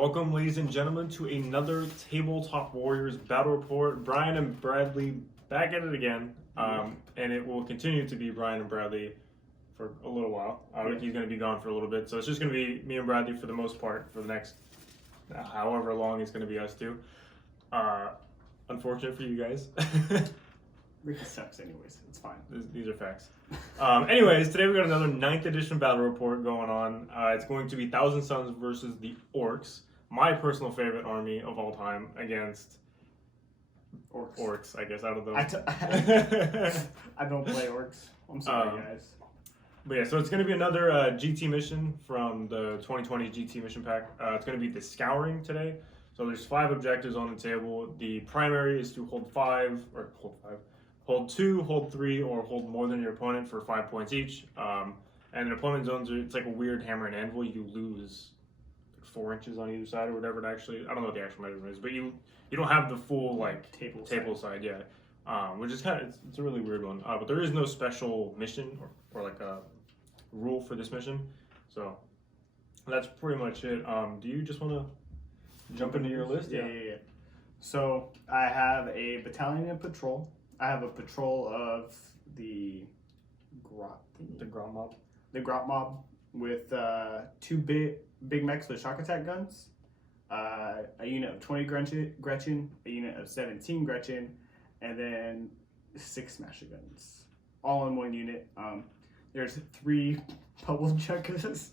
Welcome, ladies and gentlemen, to another Tabletop Warriors battle report. Brian and Bradley back at it again, and it will continue to be Brian and Bradley for a little while. He's going to be gone for a little bit, so it's just going to be me and Bradley for the most part for the next however long it's going to be us two. Unfortunate for you guys. Ricky sucks anyways. It's fine. These are facts. Anyways, today we got another 9th edition battle report going on. It's going to be Thousand Suns versus the Orks, my personal favorite army of all time, against Orks, I guess, out of those. I don't play Orks. I'm sorry, guys. But yeah, so it's going to be another GT mission from the 2020 GT mission pack. It's going to be the Scouring today. So there's 5 objectives on the table. The primary is to hold 2, hold 3, or hold more than your opponent for 5 points each. And the opponent zones, it's like a weird hammer and anvil. You lose like 4 inches on either side or whatever it actually, I don't know what the actual measurement is, but you don't have the full like table side yet. Which is kind of, it's a really weird one. But there is no special mission or like a rule for this mission. So that's pretty much it. Do you just want to jump into your list? Yeah. So I have a battalion in patrol. I have a patrol of the Grot Mob. The Grot Mob with 2 big mechs with shock attack guns, a unit of 20 Gretchen, a unit of 17 Gretchen, and then 6 smasher guns, all in one unit. There's 3 bubble chuckers,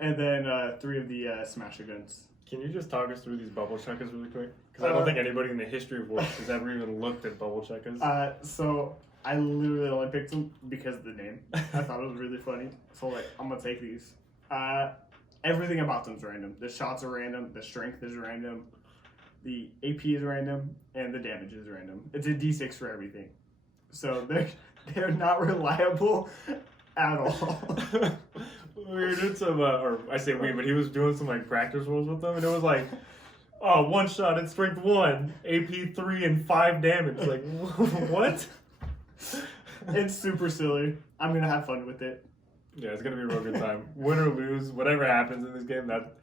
and then 3 of the smasher guns. Can you just talk us through these bubble checkers really quick? Because I don't think anybody in the history of Orks has ever even looked at bubble checkers. So I literally only picked them because of the name. I thought it was really funny. So like, I'm gonna take these. Everything about them is random. The shots are random. The strength is random. The AP is random, and the damage is random. It's a D6 for everything. So they're not reliable at all. We were doing some, or I say we, but he was doing some like practice rolls with them, and it was like, oh, 1 shot at strength 1, AP 3 and 5 damage. Like, what? It's super silly. I'm gonna have fun with it. Yeah, it's gonna be a real good time. Win or lose, whatever happens in this game, that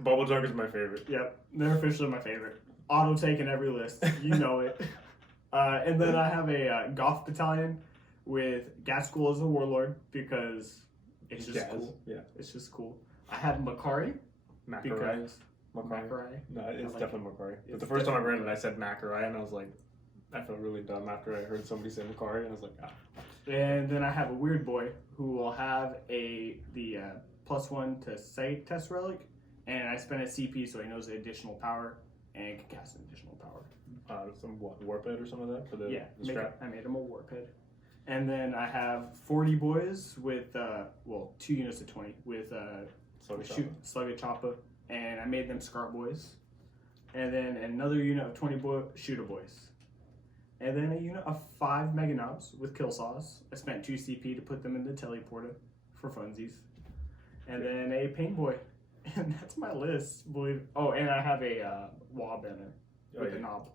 bubble chunk is my favorite. Yep, they're officially my favorite. Auto take in every list, you know it. And then I have a Goth battalion with Gaskell as a warlord because it's just cool. Yeah, it's just cool. I have Makari. Makari. No, it's definitely Makari. But the first time I read it, I said Makari, and I was like, I felt really dumb after I heard somebody say Makari, and I was like, ah. And then I have a weird boy who will have the +1 to sight test relic, and I spend a CP so he knows the additional power and can cast an additional power. Some warp head or something like that for the strap. I made him a warp head. And then I have 40 boys with 2 units of 20 with Slugga Choppa, and I made them Scar boys. And then another unit of 20 shooter boys. And then a unit of 5 Mega Knobs with kill saws. I spent 2 CP to put them in the teleporter for funsies. And then a pain boy. And that's my list. Oh, and I have a wall banner with a knob.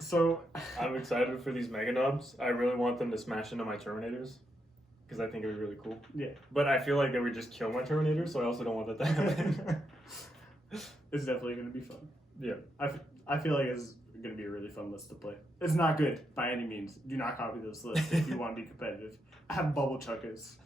So I'm excited for these Mega Knobs. I really want them to smash into my Terminators because I think it would be really cool. Yeah. But I feel like they would just kill my Terminators, so I also don't want that to happen. It's definitely going to be fun. Yeah. I feel like it's going to be a really fun list to play. It's not good by any means. Do not copy this list if you want to be competitive. I have bubble chuckers.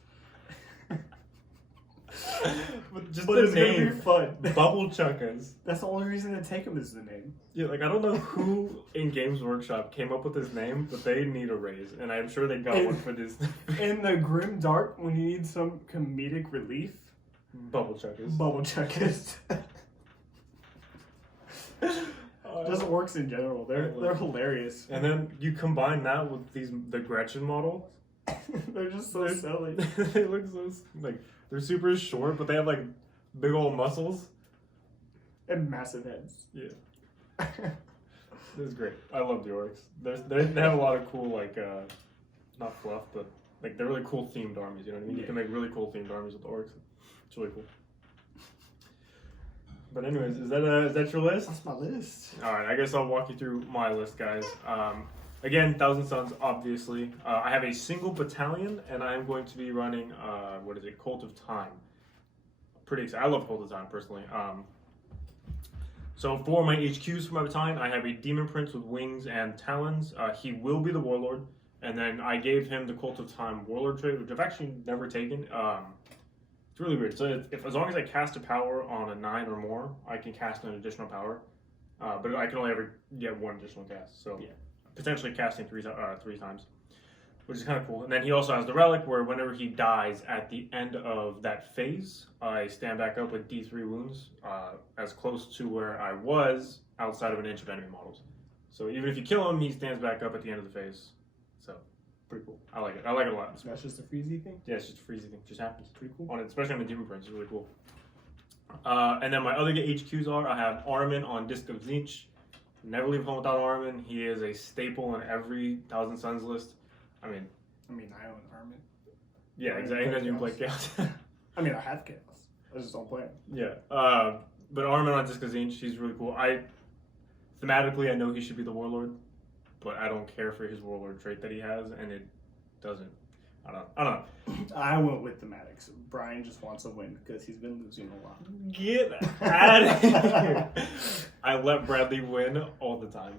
But it's gonna be fun. Bubble chuckers. That's the only reason to take them is the name. Yeah, like I don't know who in Games Workshop came up with this name, but they need a raise, and I'm sure they got one for this. In the grim dark, when you need some comedic relief, bubble chuckers. Bubble chuckers. Just Orks in general. They're hilarious. And then you combine that with the Gretchen model. They're just so silly. They look so like they're super short, but they have like big old muscles and massive heads. Yeah, this is great. I love the Orks. They have a lot of cool like not fluff, but like they're really cool themed armies. You know what I mean? Yeah. You can make really cool themed armies with the Orks. It's really cool. But anyways, is that your list? That's my list. All right, I guess I'll walk you through my list, guys. Again, Thousand Suns, obviously. I have a single battalion, and I'm going to be running, Cult of Time. pretty excited. I love Cold Design personally. So for my HQs for my battalion, I have a Demon Prince with wings and talons. He will be the Warlord, and then I gave him the Cult of Time Warlord trait, which I've actually never taken. It's really weird. So as long as I cast a power on a 9 or more, I can cast an additional power, but I can only ever get one additional cast. So potentially casting three times, which is kind of cool. And then he also has the Relic, where whenever he dies at the end of that phase, I stand back up with D3 wounds, as close to where I was outside of an inch of enemy models. So even if you kill him, he stands back up at the end of the phase. So pretty cool. I like it. I like it a lot. That's just a freezy thing? Yeah, it's just a freezy thing. It just happens. Pretty cool. Especially on the Demon Prince. It's really cool. And then my other HQs are, I have Armin on Disc of Zinch. Never leave home without Armin. He is a staple in every Thousand Suns list. I mean, I own Armin. Yeah, exactly. Because you play Chaos. I mean, I have Chaos. I just don't play it. Yeah. But Armin on Disc of Zinch, he's really cool. Thematically, I know he should be the Warlord, but I don't care for his Warlord trait that he has, and it doesn't. I don't know. I went with thematics. Brian just wants a win because he's been losing a lot. Get out of here. I let Bradley win all the time.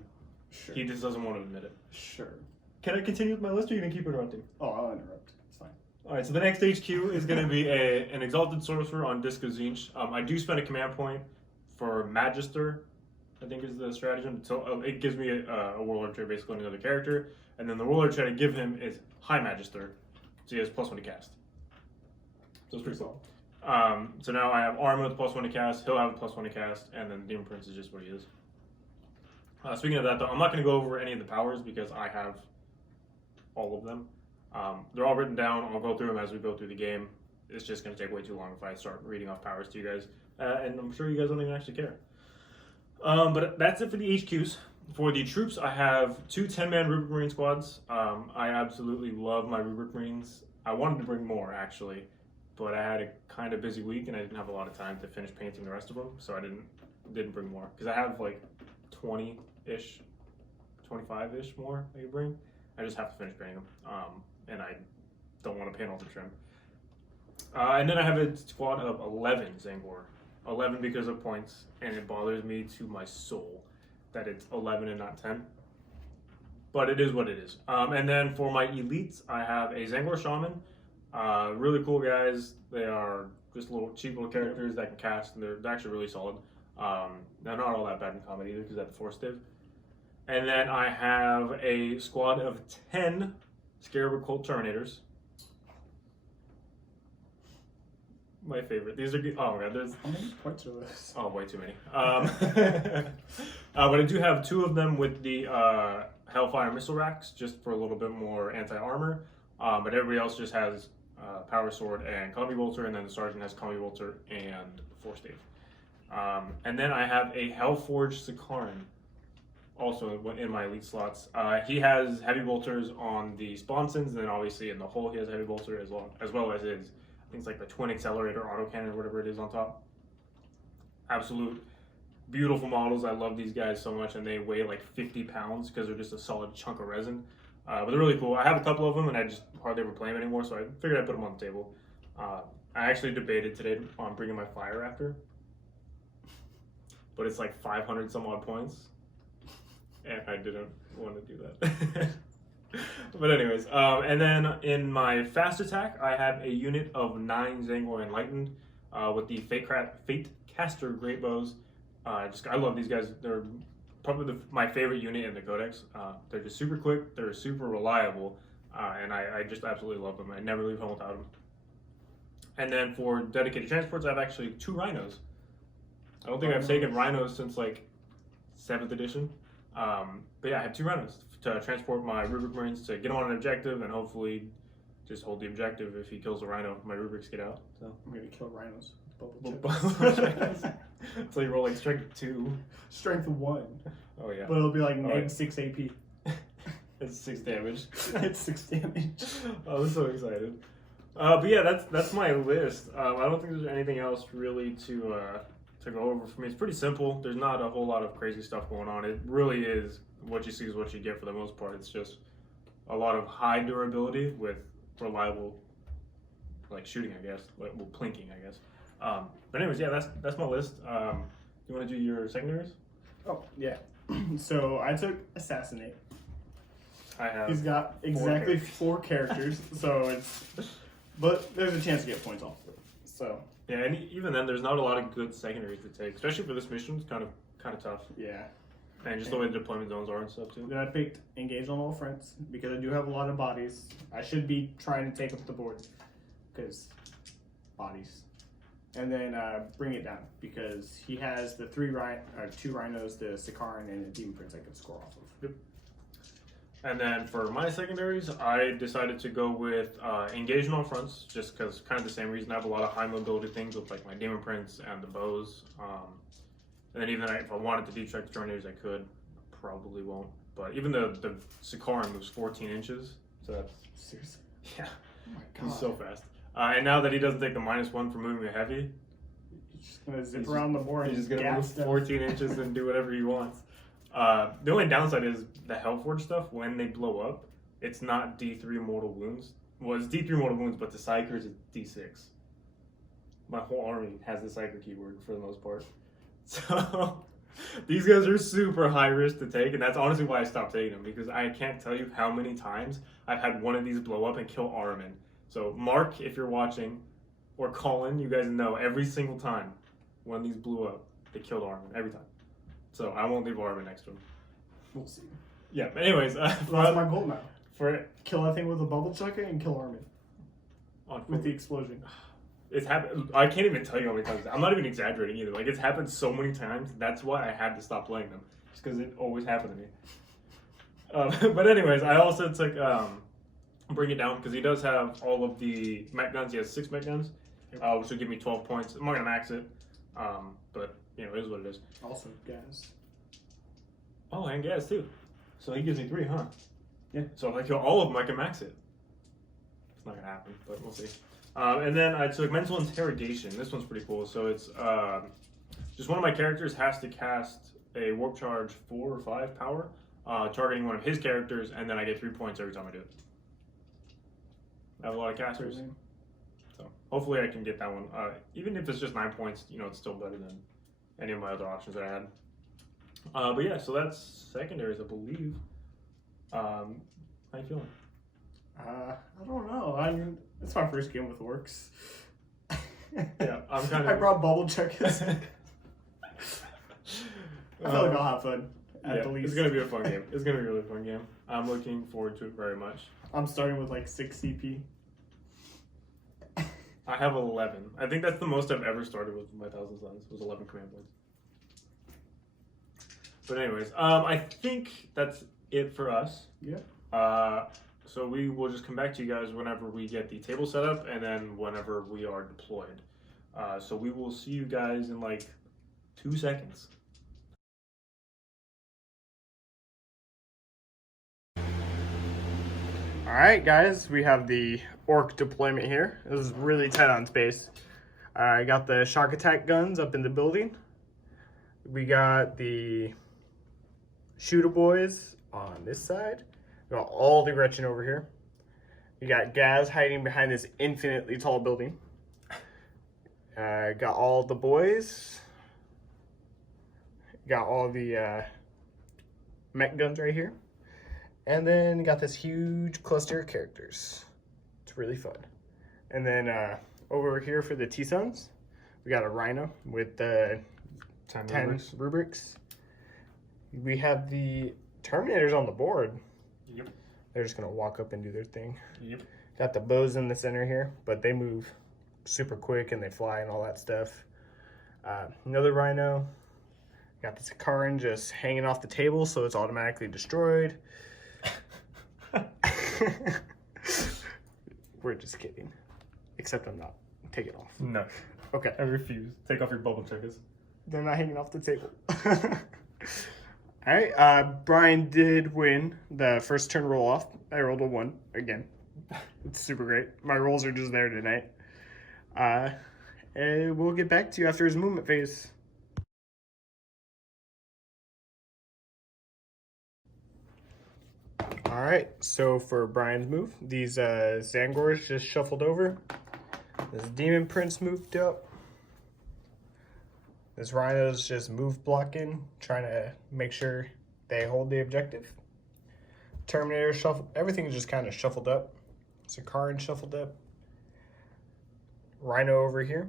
Sure. He just doesn't want to admit it. Sure. Can I continue with my list, or are you going to keep interrupting? Oh, I'll interrupt. It's fine. Alright, so the next HQ is going to be an Exalted Sorcerer on Disc of Zinch. I do spend a command point for Magister, I think is the stratagem. So it gives me a Warlord trait, basically on another character. And then the Warlord trait I give him is High Magister. So he has +1 to cast. So it's pretty cool. So now I have Armin with +1 to cast. He'll have a +1 to cast. And then Demon Prince is just what he is. Speaking of that, though, I'm not going to go over any of the powers because I have all of them. They're all written down. I'll go through them as we go through the game. It's just going to take way too long if I start reading off powers to you guys. And I'm sure you guys don't even actually care. But that's it for the HQs. For the troops, I have 2 10-man Rubric Marine squads. I absolutely love my Rubric Marines. I wanted to bring more, actually, but I had a kind of busy week, and I didn't have a lot of time to finish painting the rest of them, so I didn't bring more. Because I have, like, 20-ish, 25-ish more I could bring. I just have to finish painting them, and I don't want to paint all the trim. And then I have a squad of 11 Zangor. 11 because of points, and it bothers me to my soul that it's 11 and not 10. But it is what it is. And then for my elites, I have a Zangor Shaman. Really cool guys. They are just little cheap little characters that can cast, and they're actually really solid. They're not all that bad in combat either because they have the Force Div. And then I have a squad of 10 Scarab Cult Terminators. My favorite. These are good. Oh my god, there's. How many points are those? Oh, way too many. But I do have 2 of them with the Hellfire Missile Racks, just for a little bit more anti-armor. But everybody else just has Power Sword and Combi Bolter, and then the Sergeant has Combi Bolter and Force Stave. And then I have a Hellforged Sikaran, also in my elite slots. He has Heavy Bolters on the Sponsons, and then obviously in the hull he has Heavy Bolter as well as his. I think it's like the Twin Accelerator Autocannon or whatever it is on top. Absolute beautiful models. I love these guys so much, and they weigh like 50 pounds because they're just a solid chunk of resin. But they're really cool. I have a couple of them, and I just hardly ever play them anymore, so I figured I'd put them on the table. I actually debated today on bringing my Fire Raptor, but it's like 500 some odd points, and I didn't want to do that. But anyways, and then in my fast attack, I have a unit of 9 Zangor Enlightened with the Fate Caster Great Bows. I love these guys. They're probably my favorite unit in the Codex. They're just super quick. They're super reliable, and I just absolutely love them. I never leave home without them. And then for dedicated transports, I have actually 2 Rhinos. I don't think I've taken Rhinos since like 7th edition. But yeah, I have 2 Rhinos to transport my Rubric Marines to get on an objective and hopefully just hold the objective. If he kills a Rhino, my Rubrics get out. So I'm gonna kill Rhinos. So you roll like strength 2. Strength 1. Oh yeah. But it'll be like neg 6 AP. It's 6 damage. It's 6 damage. I was so excited. But yeah, that's my list. I don't think there's anything else really to go over for me. It's pretty simple. There's not a whole lot of crazy stuff going on. It really is what you see is what you get for the most part. It's just a lot of high durability with reliable, like shooting, I guess. Well, plinking, I guess. But anyways, yeah, that's my list. You want to do your secondaries? Oh yeah. So I took Assassinate. I have. He's got exactly 4 characters, so it's. But there's a chance to get points off of it. So. Yeah, and even then, there's not a lot of good secondaries to take, especially for this mission. It's kind of tough. Yeah. And just the way the deployment zones are and stuff too. Then I picked Engage on All Fronts because I do have a lot of bodies. I should be trying to take up the board because bodies. And then Bring It Down because he has the 2 rhinos, the Sikaran, and the Demon Prince I can score off of. Yep. And then for my secondaries, I decided to go with Engage on All Fronts, just because kind of the same reason. I have a lot of high mobility things with like my Demon Prince and the bows. And then even if I wanted to deep strike the tornadoes, I could. Probably won't. But even the Sikaran moves 14 inches, so that's Seriously? yeah. Oh my god. He's so fast. And now that he doesn't take the -1 for moving a heavy, He's just gonna zip around the board. he's and just gonna gas move stuff. 14 inches and do whatever he wants. The only downside is the Hellforge stuff. When they blow up, it's not D3 mortal wounds. Well, it's D3 mortal wounds, but the Psychers is D6. My whole army has the Psyker keyword for the most part. So these guys are super high risk to take, and that's honestly why I stopped taking them, because I can't tell you how many times I've had one of these blow up and kill Aramin. So Mark, if you're watching, or Colin, you guys know every single time one of these blew up, they killed Aramin every time. So I won't leave Aramin next to him. We'll see. Yeah, but anyways, That's my goal now. for Kill that thing with a bubble chucker and kill Armin with the explosion. it's happened. I can't even tell you how many times. I'm not even exaggerating either. Like, it's happened so many times. That's why I had to stop playing them, just because it always happened to me. But anyways, I also took Bring It Down because he does have all of the mech guns. He has 6 mech guns, which will give me 12 points. I'm not gonna max it, but you know, it is what it is. Also, gas. Oh, and gas too. So he gives me 3, huh? Yeah. So if I kill all of them, I can max it. It's not gonna happen, but we'll see. And then I took Mental Interrogation. This one's pretty cool. So it's just one of my characters has to cast a Warp Charge 4 or 5 power, targeting one of his characters, and then I get 3 points every time I do it. I have a lot of casters, so hopefully I can get that one. Even if it's just 9 points, you know, it's still better than any of my other options that I had. But yeah, so that's secondaries, I believe. How you feeling? I don't know. It's my first game with Orks. Yeah, I'm kind of. I brought bubble chuckers. I feel like I'll have fun. At the least. It's gonna be a fun game. It's gonna be a really fun game. I'm looking forward to it very much. I'm starting with like 6 CP. I have 11. I think that's the most I've ever started with my Thousand Suns. Was 11 command points. But anyways, I think that's it for us. Yeah. So we will just come back to you guys whenever we get the table set up, and then whenever we are deployed. So we will see you guys in like 2 seconds. Alright guys, we have the Ork deployment here. This is really tight on space. I got the shock attack guns up in the building. We got the shooter boys on this side. We got all the Gretchen over here. We got Gaz hiding behind this infinitely tall building. Got all the boys. Got all the mech guns right here. And then got this huge cluster of characters. It's really fun. And then over here for the T-Suns, we got a Rhino with the 10 rubrics. We have the Terminators on the board. Yep. They're just gonna walk up and do their thing. Yep. Got the bows in the center here, but they move super quick and they fly and all that stuff. Another Rhino. Got this Sikaran just hanging off the table, so it's automatically destroyed. We're just kidding. Except I'm not. Take it off. No. Okay. I refuse. Take off your bubble checkers. They're not hanging off the table. Alright, Brian did win the first turn roll off. I rolled a 1 again. It's super great. My rolls are just there tonight. And we'll get back to you after his movement phase. Alright, so for Brian's move, these Zangors just shuffled over. This Demon Prince moved up. This Rhino's just move blocking, trying to make sure they hold the objective. Terminator shuffle. Everything's just kind of shuffled up. Sakaran shuffled up. Rhino over here.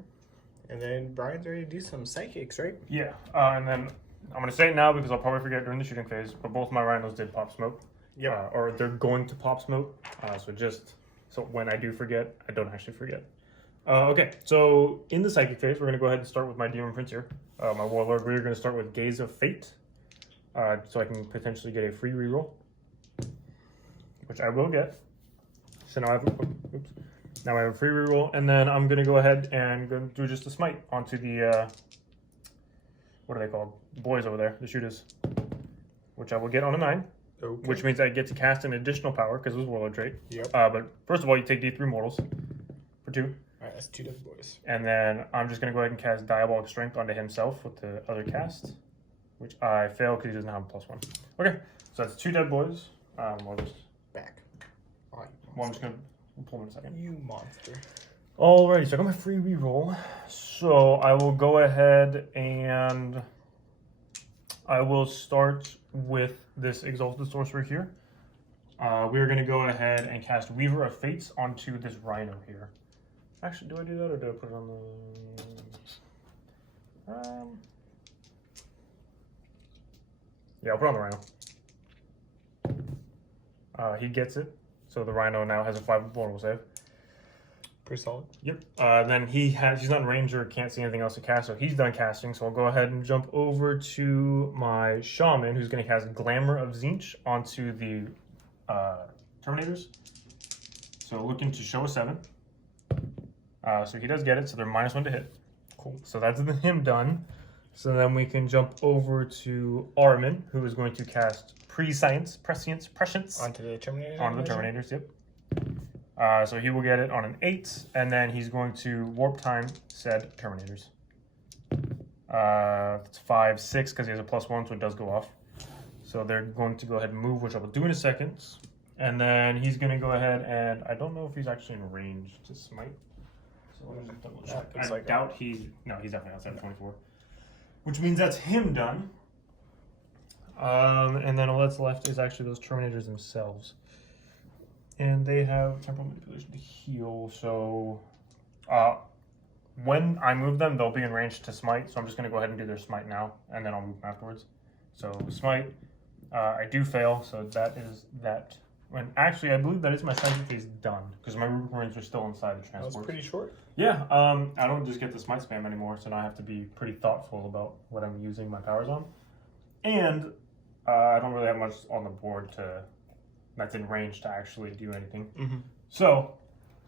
And then Brian's ready to do some psychics, right? Yeah, and then I'm going to say it now because I'll probably forget during the shooting phase, but both my rhinos did pop smoke. Yep. Or they're going to pop smoke. So when I do forget, I don't actually forget. Okay, so in the psychic phase, we're going to go ahead and start with my Demon Prince here. My Warlord, we're going to start with Gaze of Fate. So I can potentially get a free reroll, which I will get. So now I have, now I have a free reroll, and then I'm going to go ahead and go do just a smite onto the, what are they called? The boys over there, the shooters, which I will get on a 9. Okay. Which means I get to cast an additional power because it was Warlord trait. Yep. But first of all, you take D3 mortals for 2. Alright, that's 2 dead boys. And then I'm just going to go ahead and cast Diabolic Strength onto himself with the other cast, which I fail because he doesn't have a +1. Okay, so that's 2 dead boys. We'll just Back. Oh, well, I'm just going to pull him in a second. you monster. Alrighty, so I got my free reroll. So I will go ahead and I will start with this Exalted Sorcerer here. We're going to go ahead and cast Weaver of Fates onto this Rhino here. Actually, do I do that or do I put it on the... Yeah, I'll put it on the Rhino. He gets it, so the Rhino now has a 5 vulnerable save. Pretty solid. Yep. Then he's not in range or can't see anything else to cast, so he's done casting. So I'll go ahead and jump over to my Shaman, who's going to cast Glamour of Zinch onto the Terminators. So looking to show a 7. So he does get it, so they're -1 to hit. Cool. So that's him done. So then we can jump over to Armin, who is going to cast Prescience Onto the Terminator. onto the Terminators. Yep. So he will get it on an 8, and then he's going to Warp Time said Terminators. It's 5, 6 because he has a +1, so it does go off. So they're going to go ahead and move, which I will do in a second. And then he's going to go ahead and I don't know if he's actually in range to smite. So let me just double check. I doubt he's definitely outside of 24. Which means that's him done. And then all that's left is actually those Terminators themselves. And they have temporal manipulation to heal, so when I move them, they'll be in range to smite, so I'm just going to go ahead and do their smite now, and then I'll move them afterwards. So smite, I do fail, so that is that. When actually, I believe that is my psychic phase done, because my Rubric Marines are still inside the transport. That was pretty short. Yeah, I don't just get the smite spam anymore, so now I have to be pretty thoughtful about what I'm using my powers on. And I don't really have much on the board that's in range to actually do anything. Mm-hmm. So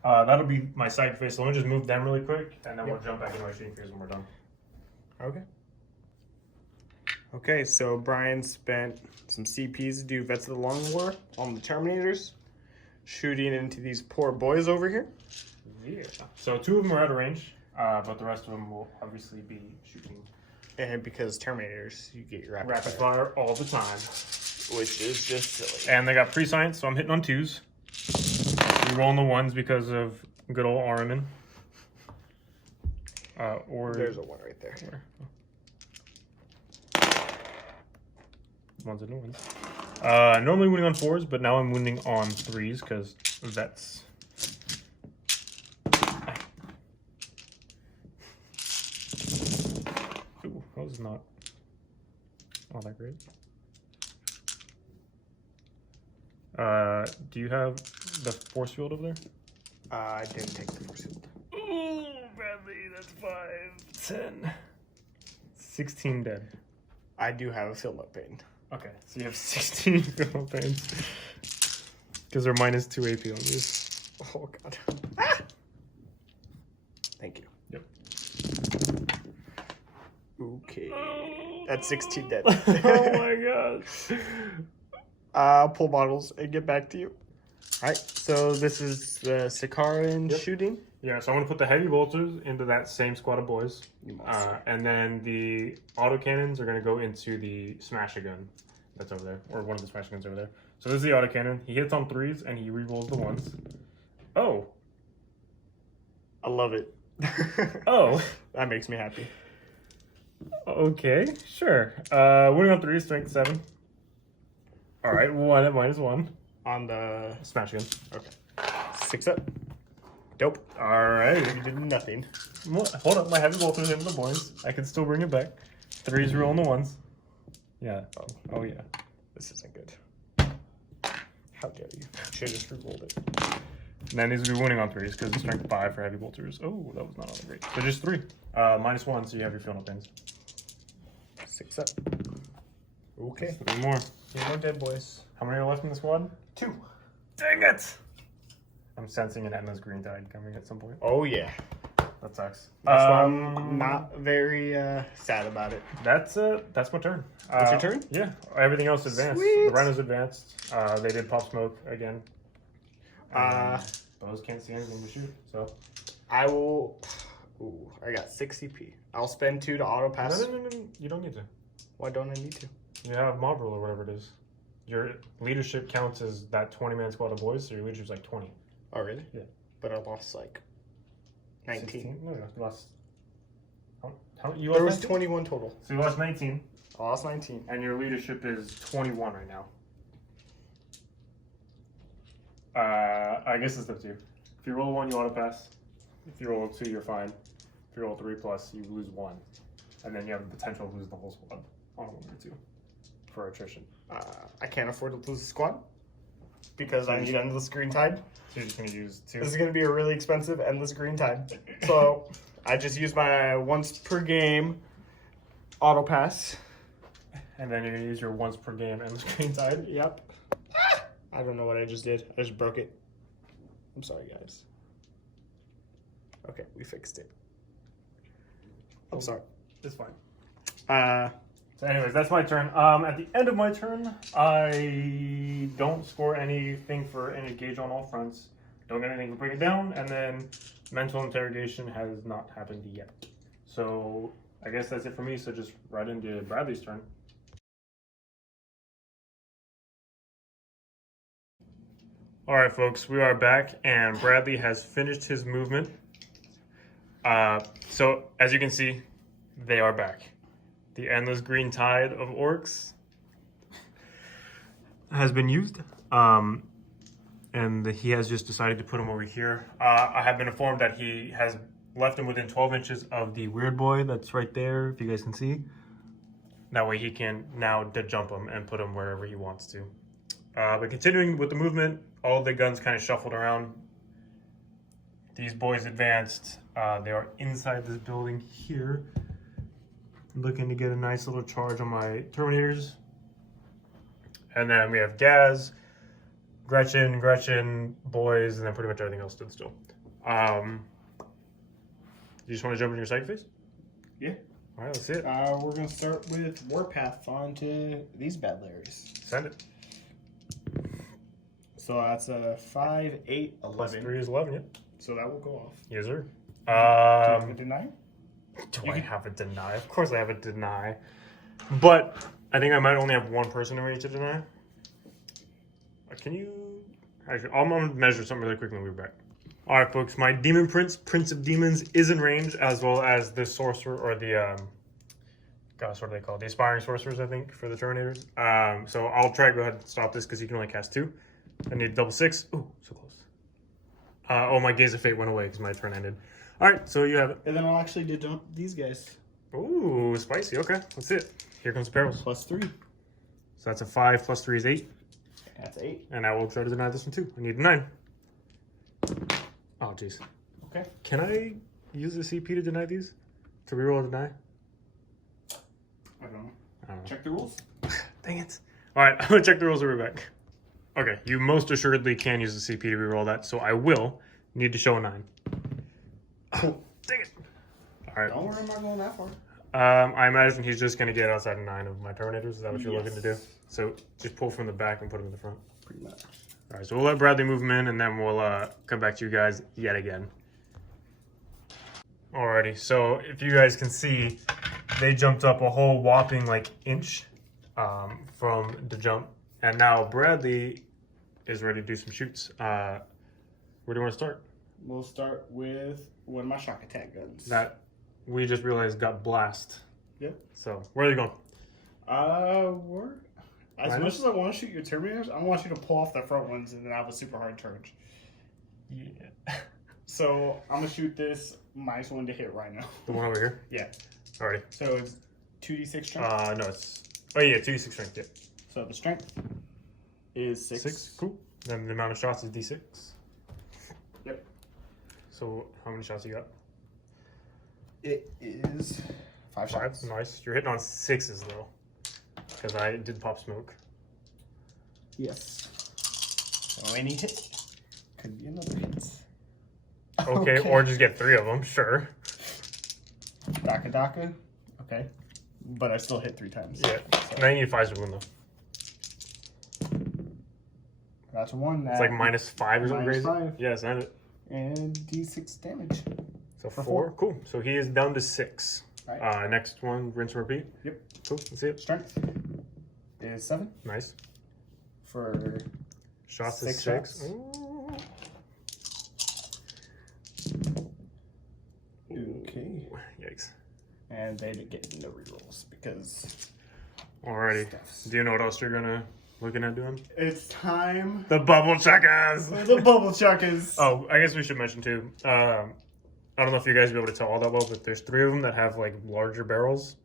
that'll be my psychic phase. So let me just move them really quick, and then we'll jump back into my shooting phase when we're done. Okay. Okay, so Brian spent some CPs to do Vets of the Long War on the Terminators, shooting into these poor boys over here. Yeah. So 2 of them are out of range, but the rest of them will obviously be shooting. And because Terminators, you get your Rapid fire all the time. Which is just silly. And they got Prescience, so I'm hitting on 2s. Re-rolling the 1s because of good old Armin. Or there's a 1 right there. Where? Ones and ones. Normally winning on 4s, but now I'm winning on 3s because vets. Ooh, that was not all that great. Do you have the force field over there? I didn't take the force field. Ooh, Bradley, that's 5, 10, 16 dead. I do have a field up pain. Okay, so you have 16 field pains. Because they're -2 AP on these. Oh, God. Ah! Thank you. Yep. Okay. That's 16 dead. Oh my gosh. I'll pull models and get back to you. Alright, so this is the Sakaran shooting. Yeah, so I'm going to put the heavy bolters into that same squad of boys. And then the autocannons are going to go into the smasher gun that's over there. Or one of the smasher guns over there. So this is the autocannon. He hits on 3s and he re-rolls the 1s. Oh. I love it. Oh. That makes me happy. Okay, sure. Winning on 3, strength 7. All right, 1 at -1. On the Smash again. okay, 6 up. Dope. All right. You did nothing. Well, hold up, my heavy bolter is in the boys. I can still bring it back. 3s rolling the 1s. Yeah. Oh yeah. This isn't good. How dare you? Should have just re-rolled it. And then these will be winning on 3s because it's strength 5 for heavy bolters. Oh, that was not on the great. So just 3. -1, so you have your field no pins. 6 up. Okay. 3 more. Here no dead boys. How many are left in the squad? 2. Dang it! I'm sensing an endless green tide coming at some point. Oh yeah. That sucks. That's why I'm not very sad about it. That's my turn. That's your turn? Yeah. Everything else advanced. Sweet. The rhinos advanced. They did pop smoke again. Those can't see anything to shoot. So I will. Ooh, I got 6 CP. I'll spend 2 to auto pass. no. You don't need to. Why don't I need to? You have mob rule or whatever it is. Your leadership counts as that 20-man squad of boys, so your leadership's like 20. Oh really? Yeah. But I lost like 19. 16? No, you lost. You There lost was 19? 21 total. So you lost 19, I lost 19. and your leadership is 21 right now. I guess it's up to you. If you roll a 1, you auto pass. If you roll a 2, you're fine. If you roll a 3+, you lose 1. And then you have the potential to lose the whole squad on a 1 or 2 for attrition. I can't afford to lose the squad because I need endless green tide. So you're just going to use 2. This is going to be a really expensive endless green tide. So I just use my once per game auto pass. And then you're going to use your once per game endless green tide. Yep. I don't know what I just did. I just broke it. I'm sorry, guys. Okay, we fixed it. I'm sorry. It's fine. So So anyways, that's my turn. At the end of my turn, I don't score anything for any gauge on all fronts. Don't get anything to bring it down, and then mental interrogation has not happened yet. So I guess that's it for me. So just right into Bradley's turn. All right, folks, we are back, and Bradley has finished his movement. So as you can see, they are back. The endless green tide of orcs has been used, and he has just decided to put him over here. I have been informed that he has left him within 12 inches of the weird boy that's right there, if you guys can see. That way he can now jump him and put him wherever he wants to. But continuing with the movement, all the guns kind of shuffled around. These boys advanced. They are inside this building here. Looking to get a nice little charge on my Terminators. And then we have Gaz, Gretchen, boys, and then pretty much everything else stood still. You just want to jump in your side phase? Yeah. All right, let's see it. We're going to start with Warpath onto these bad Larrys. Send it. So that's a 5, 8, 11. Plus 3 is 11, yeah. So that will go off. Yes, sir. Do you have a deny? Do I have a deny? Of course I have a deny. But I think I might only have one person in range to deny. Can you... Actually, I'm going to measure something really quick and we'll be back. Alright, folks. My Demon Prince of Demons, is in range, as well as the Sorcerer, or the... Gosh, what are they called? The Aspiring Sorcerers, I think, for the Terminators. So I'll try to go ahead and stop this because you can only cast 2. I need double 6. Ooh, so close. Oh, my Gaze of Fate went away because my turn ended. Alright, so you have it. And then I'll actually dump these guys. Ooh, spicy. Okay, that's it. Here comes Perils. Plus 3. So that's a 5 plus 3 is 8. That's 8. And I will try to deny this one too. I need a 9. Oh, jeez. Okay. Can I use the CP to deny these? To reroll a deny? I don't know. I don't know. Check the rules. Dang it. Alright, I'm going to check the rules. We'll be back. Okay, you most assuredly can use the CP to reroll that, so I will need to show a 9. Cool. Dang it. Alright. Don't worry, I'm not going that far. I imagine he's just going to get outside of 9 of my Terminators. Is that what you're looking to do? So just pull from the back and put him in the front. Pretty much. All right, so we'll let Bradley move him in, and then we'll come back to you guys yet again. Alrighty, so if you guys can see, they jumped up a whole whopping inch from the jump, and now Bradley is ready to do some shoots. Where do you want to start? We'll start with one of my shock attack guns. That we just realized got blast Yep. So where are you going? We're as much as I want to shoot your Terminators, I want you to pull off the front ones and then have a super hard charge. Yeah. So I'm gonna shoot this -1 to hit right now. The one over here? Yeah. Alrighty. So it's 2d6 strength. No, it's oh yeah, 2d6 strength. Yeah. So the strength is 6. 6. Cool. Then the amount of shots is d6. Yep. So how many shots you got? It is 5 shots. Nice. You're hitting on 6s though, because I did pop smoke. Yes. So any hit could be another hit. Okay, or just get 3 of them. Sure. Daka Daka. Okay. But I still hit 3 times. Yeah. So Now you need 5s to win though. that's 1. It's like -5 or something crazy. -5. Yeah, it's not it. And d6 damage. So For 4. Cool. So he is down to 6. Right. Next one, rinse and repeat. Yep. Cool. Let's see it. Strength is 7 Nice. for Shots 6 is 6. shots. Ooh. Okay. Yikes. And they didn't get no rerolls because Alrighty. stuffs. Do you know what else you're gonna looking at doing? It's time The bubble checkers. for the bubble chuckers. Oh, I guess we should mention too. I don't know if you guys will be able to tell all that well, but there's 3 of them that have like larger barrels.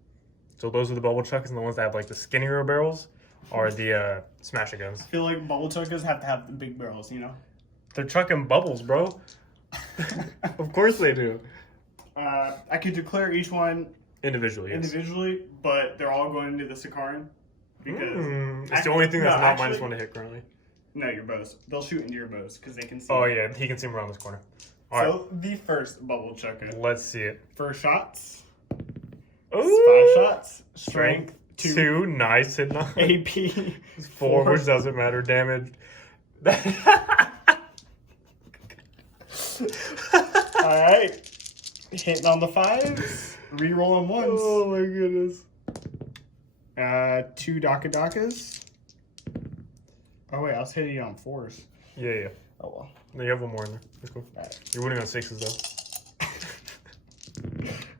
So those are the bubble chuckers, and the ones that have like the skinnier barrels are the smasher guns. I feel like bubble chuckers have to have the big barrels, you know? They're chucking bubbles, bro. Of course they do. I could declare each one Individually, yes. individually, but they're all going into the Sakaran. Because It's the only thing that's no, not actually- -1 to hit currently. No, your bows. They'll shoot into your bows because they can see. Oh yeah, he can see him around this corner. All right, So the first bubble chucker. let's see it. First shots. Ooh, 5 shots. strength 2. 2, nice hit on. AP 4, which doesn't matter. Damage. Alright. Hitting on the 5s. Rerolling 1s. Oh my goodness. 2 Daka Dakas. Oh wait, I was hitting on 4s. Yeah. Oh well. No, you have one more in there. That's cool. Alright. You're winning on 6s though.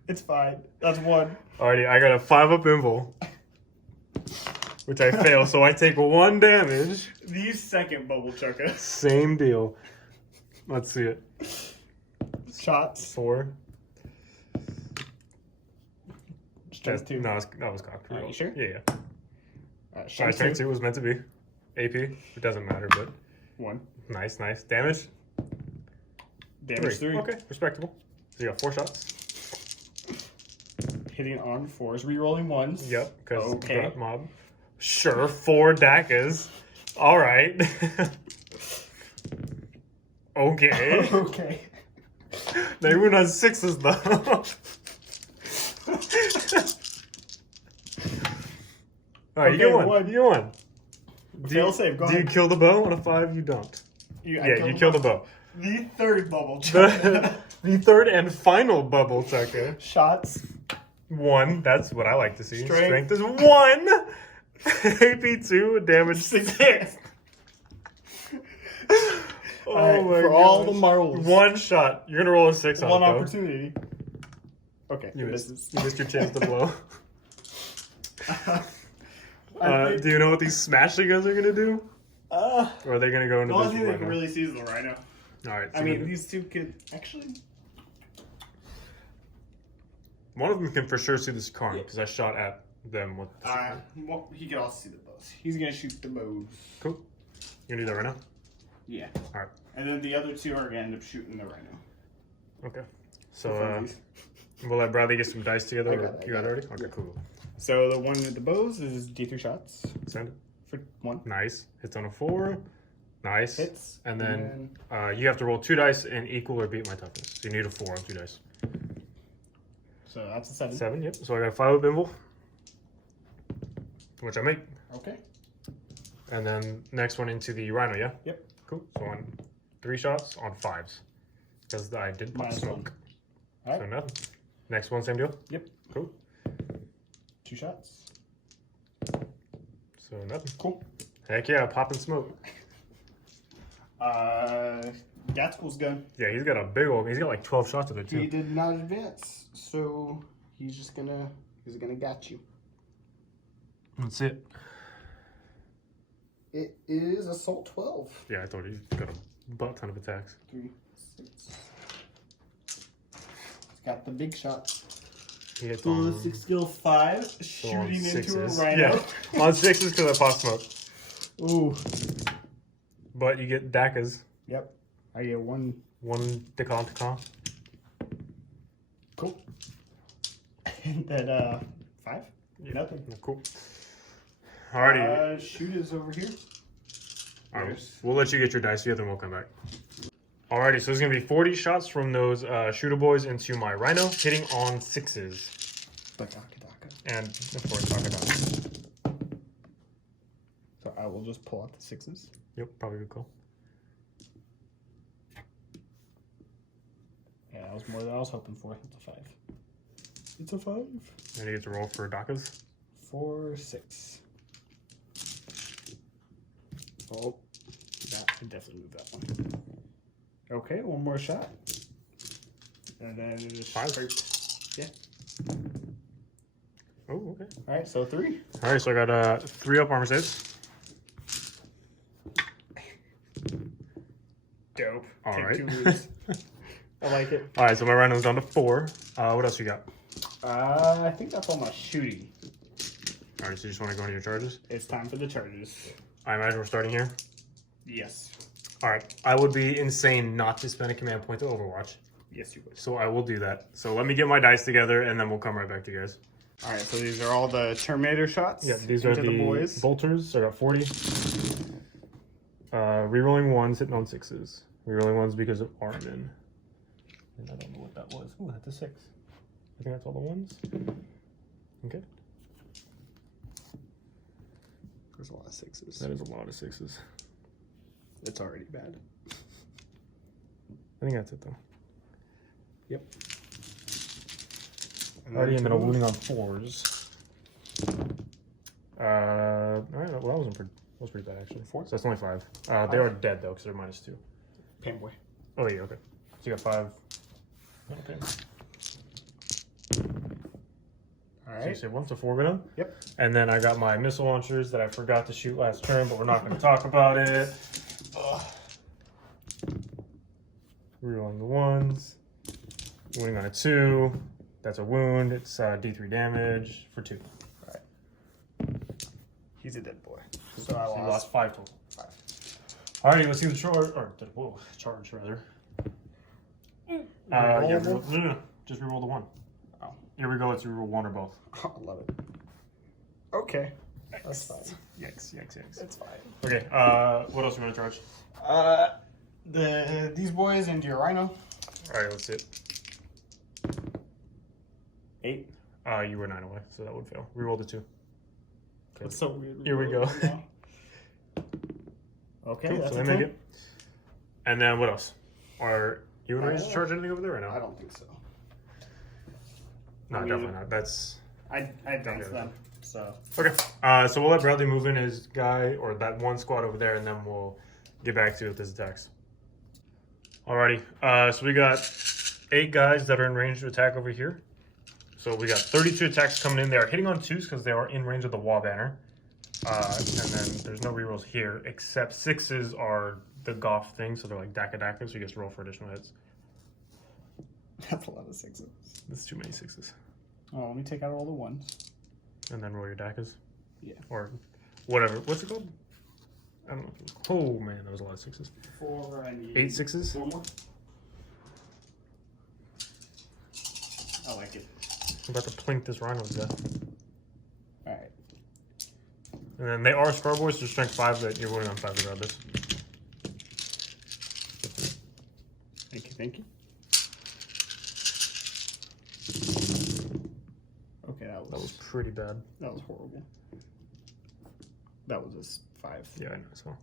It's fine. That's 1. Alrighty, I got a 5-up invul, which I fail, so I take 1 damage. The second bubble chucker. Same deal. Let's see it. Shots. 4. Strength 2. No, that was cocked. Are you sure? Yeah. Strength Strength 2. 2 was meant to be. AP. It doesn't matter, but 1. nice. Damage. Damage 3. Okay, respectable. So you got 4 shots. Hitting on 4s. Rerolling 1s. Yep, because Okay. mob. Sure, 4 Dakas. All right. Okay. Okay. They went on 6s though. All right, you Okay, get 1. one. You get 1. Fail save. Go Do you ahead. kill the bow on a 5? You don't. I You kill the bow. The third bubble chucker. The third and final bubble chucker. Shots. 1. That's what I like to see. Strength. Strength is 1. AP 2. Damage 6. Oh Alright, my for all gosh. the marbles. 1 shot. You're gonna roll a 6 on One it, though. opportunity. Okay. You this missed. is. You missed your chance to blow. I think, Do you know what these smashing guns are gonna do? uh, Or are they gonna go the into only this thing that right can now? really see is the rhino. Alright. I mean, these two could actually. one of them can for sure see this car because I shot at them with the Well, he can also see the bows. He's gonna shoot the bows. Cool. You gonna do that right now? Yeah. Alright. And then the other 2 are gonna end up shooting the rhino. Okay. So, From these. we'll let Bradley get some dice together. I or got it, I you got got it it. already? Okay, cool. So the one with the bows is D3 shots Send it. for 1. Nice. Hits on a 4. Nice. Hits. And then you have to roll 2 dice and equal or beat my toughness. So you need a 4 on 2 dice. So that's a 7. 7, yep. So I got a 5 with Bimble, which I make. Okay. And then next one into the Rhino, yeah? Yep. Cool. So on 3 shots on 5s. Because I did pop Minus smoke. Alright. So nothing. Next one, same deal? Yep. Cool. 2 shots. So nothing. Cool. Heck yeah, popping smoke. Gatskull's gun. Yeah, he's got a big old, he's got like 12 shots of it He too. did not advance, so he's just gonna Who's gonna get you? That's it. It is Assault 12. Yeah, I thought he got a butt ton of attacks. 3, 6. It's got the big shot. He hits Ballistic skill 5, shooting into a rhino. Yeah, on 6s because of pop smoke. Ooh. But you get Dakas. Yep. I get one. One Dakan. Cool. And then 5. Yeah. Nothing. Cool. Alrighty. Shoot is over here. Alright, we'll let you get your dice together and we'll come back. Alrighty, so there's going to be 40 shots from those shooter boys into my rhino, hitting on 6s. And, of course, Daka. So I will just pull out the 6s. Yep, probably a good call. Yeah, that was more than I was hoping for. It's a 5. It's a 5. And you get to roll for Dakas. 4, 6. Oh, that could definitely move that one. Okay, one more shot. And then it's 5. Yeah. Oh, okay. Alright, so 3. Alright, so I got 3 up armor saves. Dope. Alright. Take 2 moves. I like it. Alright, so my rhino's down to 4. What else you got? I think that's all my shooting. Alright, so you just want to go into your charges? It's time for the charges. I imagine we're starting here. Yes. Alright, I would be insane not to spend a command point to Overwatch. Yes, you would. So I will do that. So let me get my dice together and then we'll come right back to you guys. Alright, so these are all the Terminator shots. Yeah, these are the boys. bolters. So I got 40. Rerolling 1s, hitting on 6s. Rerolling 1s because of Armin. And I don't know what that was. Ooh, that's a 6. I think that's all the ones. Okay. There's a lot of 6s. That is a lot of 6s. It's already bad. I think that's it though. Yep. Already and then a wounding on 4s. Alright, well that was pretty bad actually. 4? So that's only 5. They are dead though, because they're -2. Painboy. Oh yeah, okay. So you got 5. Okay. Alright. So you say 1 to 4 with them? Yep. And then I got my missile launchers that I forgot to shoot last turn, but we're not going to talk about it. Rerolling the 1s. Wounding on a 2. That's a wound. It's D3 damage for 2. Alright. He's a dead boy. So I So you lost 5 total. 5. Alrighty, let's see the charge, or charge rather. Yeah, no. Just reroll the 1. Oh. Here we go, let's reroll 1 or both. Oh, I love it. Okay. That's fine. Yikes. That's fine. Okay, what else are we going to charge? These boys into your rhino. Alright, let's see it. 8. You were 9 away, so that would fail. Reroll the 2. That's so weird. Here we go. Okay, Cool, that's so a they 10. make it. And then what else? Are you ready to charge anything over there or no? I don't think so. No, definitely not. That's I advanced them, so. okay. So we'll let Bradley move in his guy or that one squad over there, and then we'll get back to it with his attacks. Alrighty. So we got 8 guys that are in range to attack over here. So we got 32 attacks coming in. They are hitting on 2s because they are in range of the wall banner. And then there's no rerolls here, except 6s are the Goff thing, so they're like Daka, so you just roll for additional hits. That's a lot of 6s. That's too many 6s. Oh, let me take out all the 1s. And then roll your Dakas. Yeah. Or whatever. What's it called? I don't know. Oh man, that was a lot of 6s. 4, I need 8 6s? 4 more. I like it. I'm about to plink this rhino to death. Alright. And then they are Scar Boys, so strength 5, that you're rolling on 5 regardless. Thank you. Okay, that was Pretty bad. that was horrible. That was a 5. Yeah, I know as well.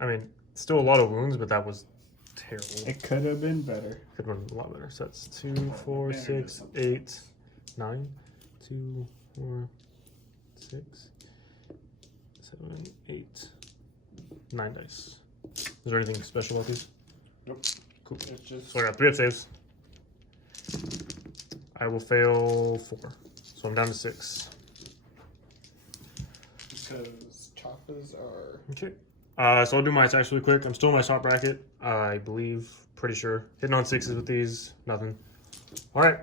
I mean, still a lot of wounds, but that was terrible. It could have been better. Could have been a lot better. So that's 2, 4, 6, 8, 9. 2, 4, 6, 7, 8, 9 dice. Is there anything special about these? Nope. Cool. It's just So I got 3 hit saves. I will fail 4. So I'm down to 6. Because choppas are... Okay. So I'll do my attacks really quick. I'm still in my shot bracket, I believe. Pretty sure. Hitting on 6s with these. Nothing. All right.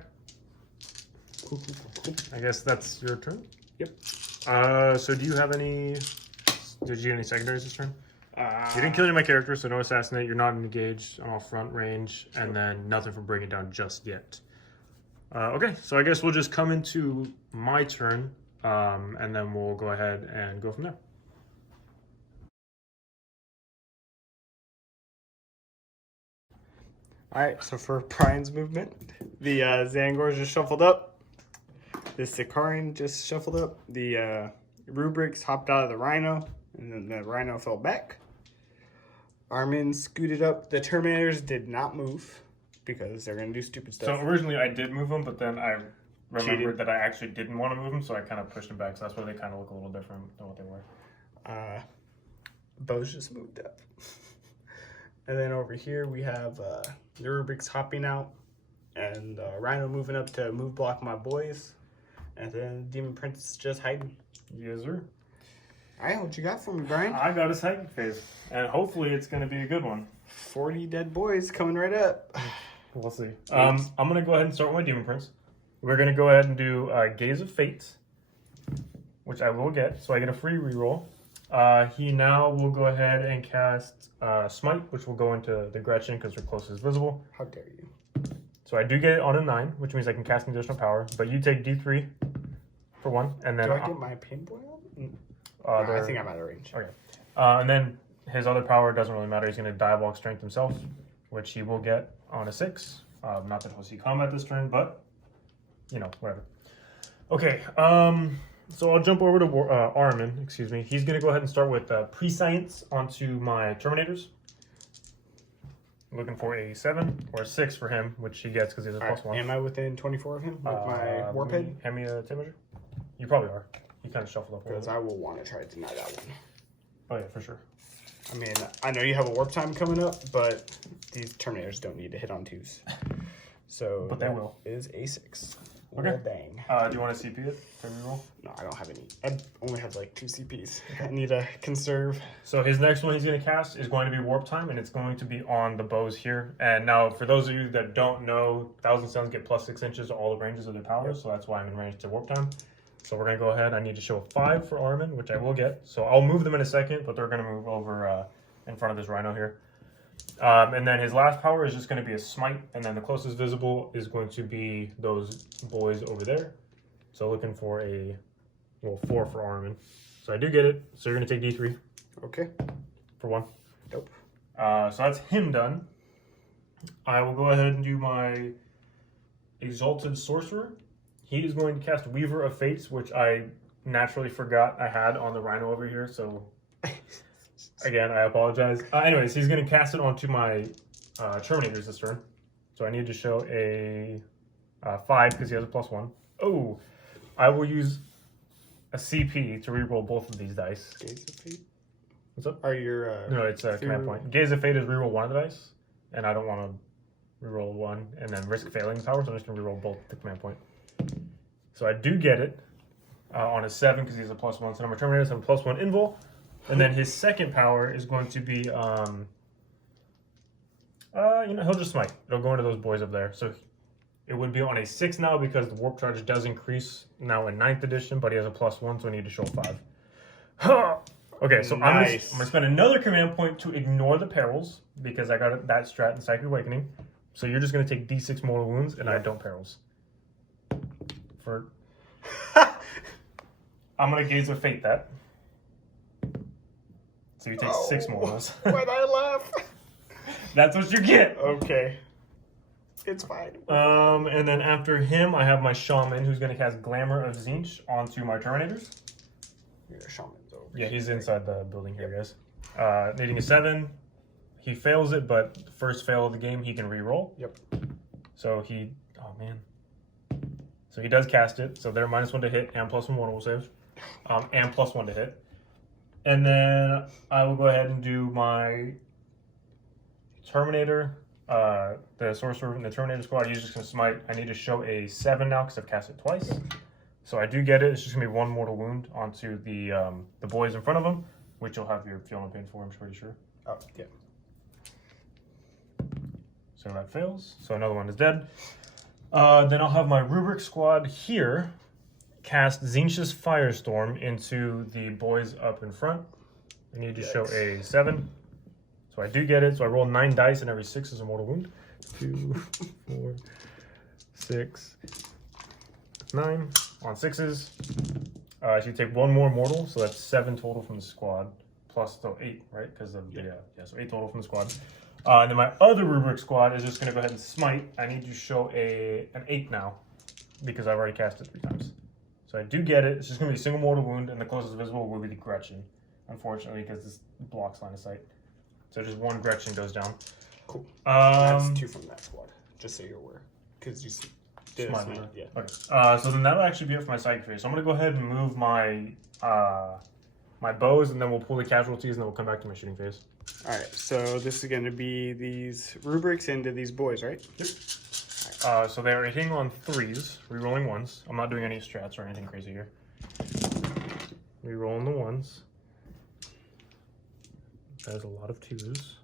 Cool. I guess that's your turn? Yep. So do you have any... Did you get any secondaries this turn? You You didn't kill any of my characters, so no assassinate. You're not engaged on all front range, and then nothing for bringing down just yet. Okay, so I guess we'll just come into my turn, and then we'll go ahead and go from there. Alright, so for Brian's movement, the Zangor just shuffled up. The Sikarin just shuffled up. The Rubrics hopped out of the Rhino, and then the Rhino fell back. Armin scooted up. The Terminators did not move because they're going to do stupid So stuff. originally I did move them, but then I remembered Cheated. that I actually didn't want to move them, so I kind of pushed them back. So that's why they kind of look a little different than what they were. Bo's just moved up. And then over here we have the Rubrics hopping out, and Rhino moving up to move block my boys. And then Demon Prince just hiding. Yes, sir. Alright, what you got for me, Brian? I got a psychic phase, and hopefully it's going to be a good one. 40 dead boys coming right up. We'll see. I'm going to go ahead and start with my Demon Prince. We're going to go ahead and do Gaze of Fate, which I will get, so I get a free reroll. He now will go ahead and cast Smite, which will go into the Gretchen because her closest visible. How dare you? So I do get it on a 9, which means I can cast an additional power, but you take D3 for 1, and then... Do I get my pinboy out? No, I think I'm out of range. Okay. And then his other power doesn't really matter. He's going to Diabolic Strength himself, which he will get on a 6. Not that he'll see combat this turn, but, you know, whatever. Okay, so I'll jump over to Armin, excuse me. He's going to go ahead and start with Prescience onto my Terminators. Looking for a 7 or a 6 for him, which he gets because he has a +1. Am I within 24 of him with my Warp Head? Hand me a tape measure. You probably are. He kind of shuffled up a little Because bit. I will want to try to deny that one. Oh, yeah, for sure. I mean, I know you have a warp time coming up, but these Terminators don't need to hit on 2s. So But they will. Is a 6. Okay. Well, dang. Do you want to CP it to reroll? No, I don't have any. I only have like 2 CPs. I need to conserve. So his next one he's going to cast is going to be Warp Time, and it's going to be on the bows here. And now, for those of you that don't know, Thousand Suns get +6 inches to all the ranges of their powers, so that's why I'm in range to Warp Time. So we're going to go ahead. I need to show a 5 for Armin, which I will get. So I'll move them in a second, but they're going to move over in front of this Rhino here. And then his last power is just going to be a Smite, and then the closest visible is going to be those boys over there. So looking for a, 4 for Armin. So I do get it. So you're going to take D3 Okay. for 1. Nope. So that's him done. I will go ahead and do my Exalted Sorcerer. He is going to cast Weaver of Fates, which I naturally forgot I had on the Rhino over here. So again, I apologize. Anyways, he's going to cast it onto my Terminators this turn. So I need to show a 5 because he has a +1. Oh, I will use a CP to reroll both of these dice. Gaze of Fate? What's up? Are your... No, it's a command point. Gaze of Fate is reroll 1 of the dice, and I don't want to reroll 1 and then risk failing the power, so I'm just going to reroll both the command point. So I do get it on a 7 because he's a +1. So now my Terminators have a +1 invul. And then his second power is going to be, he'll just Smite. It'll go into those boys up there. So it would be on a 6 now because the warp charge does increase now in 9th edition, but he has a +1, so I need to show 5. Okay, so Nice. I'm gonna spend another command point to ignore the perils because I got that strat in Psychic Awakening. So you're just gonna take D6 mortal wounds, and I don't perils. I'm gonna Gaze of Fate that. So you take 6 mortals. Why'd I laugh? That's what you get. Okay. It's fine. And then after him, I have my Shaman, who's going to cast Glamour of Zinch onto my Terminators. Your shaman's over. Yeah, he's inside the building here, guys. Needing a 7. He fails it, but first fail of the game, he can reroll. Yep. So he... Oh, man. So he does cast it. So they're -1 to hit and +1 mortal save. And +1 to hit. And then I will go ahead and do my Terminator the sorcerer from the Terminator squad. He's just going to smite. I need to show a 7 now because I've cast it twice. So I do get it. It's just going to be 1 mortal wound onto the boys in front of him, which you'll have your feel no pain for, I'm pretty sure. Oh, yeah. So that fails. So another one is dead. Then I'll have my Rubric squad here cast Zinch's Firestorm into the boys up in front. I need to show a 7. So I do get it. So I roll 9 dice, and every 6 is a mortal wound. 2, 4, 6, 9 on 6s. So you take 1 more mortal, so that's 7 total from the squad, plus so 8, right? Because of the so 8 total from the squad. And then my other Rubric squad is just going to go ahead and smite. I need to show an 8 now, because I've already cast it 3 times. So I do get it. It's just going to be a single mortal wound, and the closest visible will be the Gretchen, unfortunately, because this blocks line of sight. So just 1 Gretchen goes down. Cool. That's 2 from that squad, just so you're aware. Because you did Smite, yeah. Okay. So then that'll actually be it for my psychic phase. So I'm going to go ahead and move my my bows, and then we'll pull the casualties, and then we'll come back to my shooting phase. Alright, so this is going to be these rubrics into these boys, right? Yep. So they're hitting on 3s, rerolling 1s. I'm not doing any strats or anything crazy here. Rerolling the 1s. That is a lot of 2s.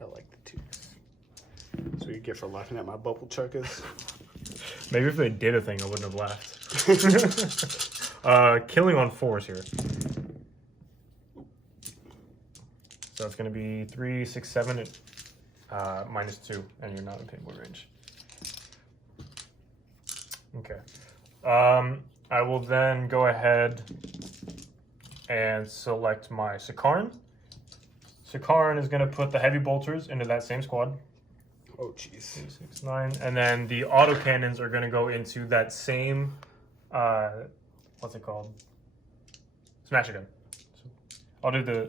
I like the 2s. So you get for laughing at my bubble chuckers. Maybe if they did a thing, I wouldn't have laughed. Killing on 4s here. So it's going to be 3, 6, 7, minus 2, and you're not in pinboard range. Okay. I will then go ahead and select my Sicaran. Sicaran is going to put the heavy bolters into that same squad. Oh, jeez. 6, 9. And then the autocannons are going to go into that same, what's it called? Smash gun. So I'll do the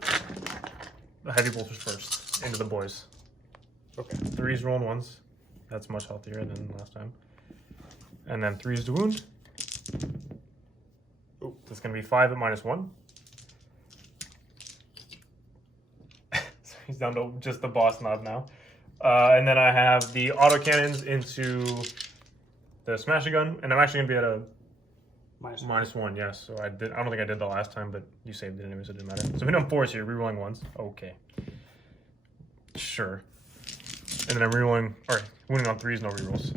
heavy bolters first into the boys. Okay. 3s rolling 1s. That's much healthier than last time. And then 3s to wound. Ooh. That's going to be 5 at minus 1. So he's down to just the boss knob now. And then I have the autocannons into the smasher gun, and I'm actually going to be at a minus 1, yes. So I don't think I did the last time, but you saved it anyway, so it didn't matter. So I'm on 4s here, rerolling 1s. Okay. Sure. And then I'm rerolling, or winning on 3s, no rerolls.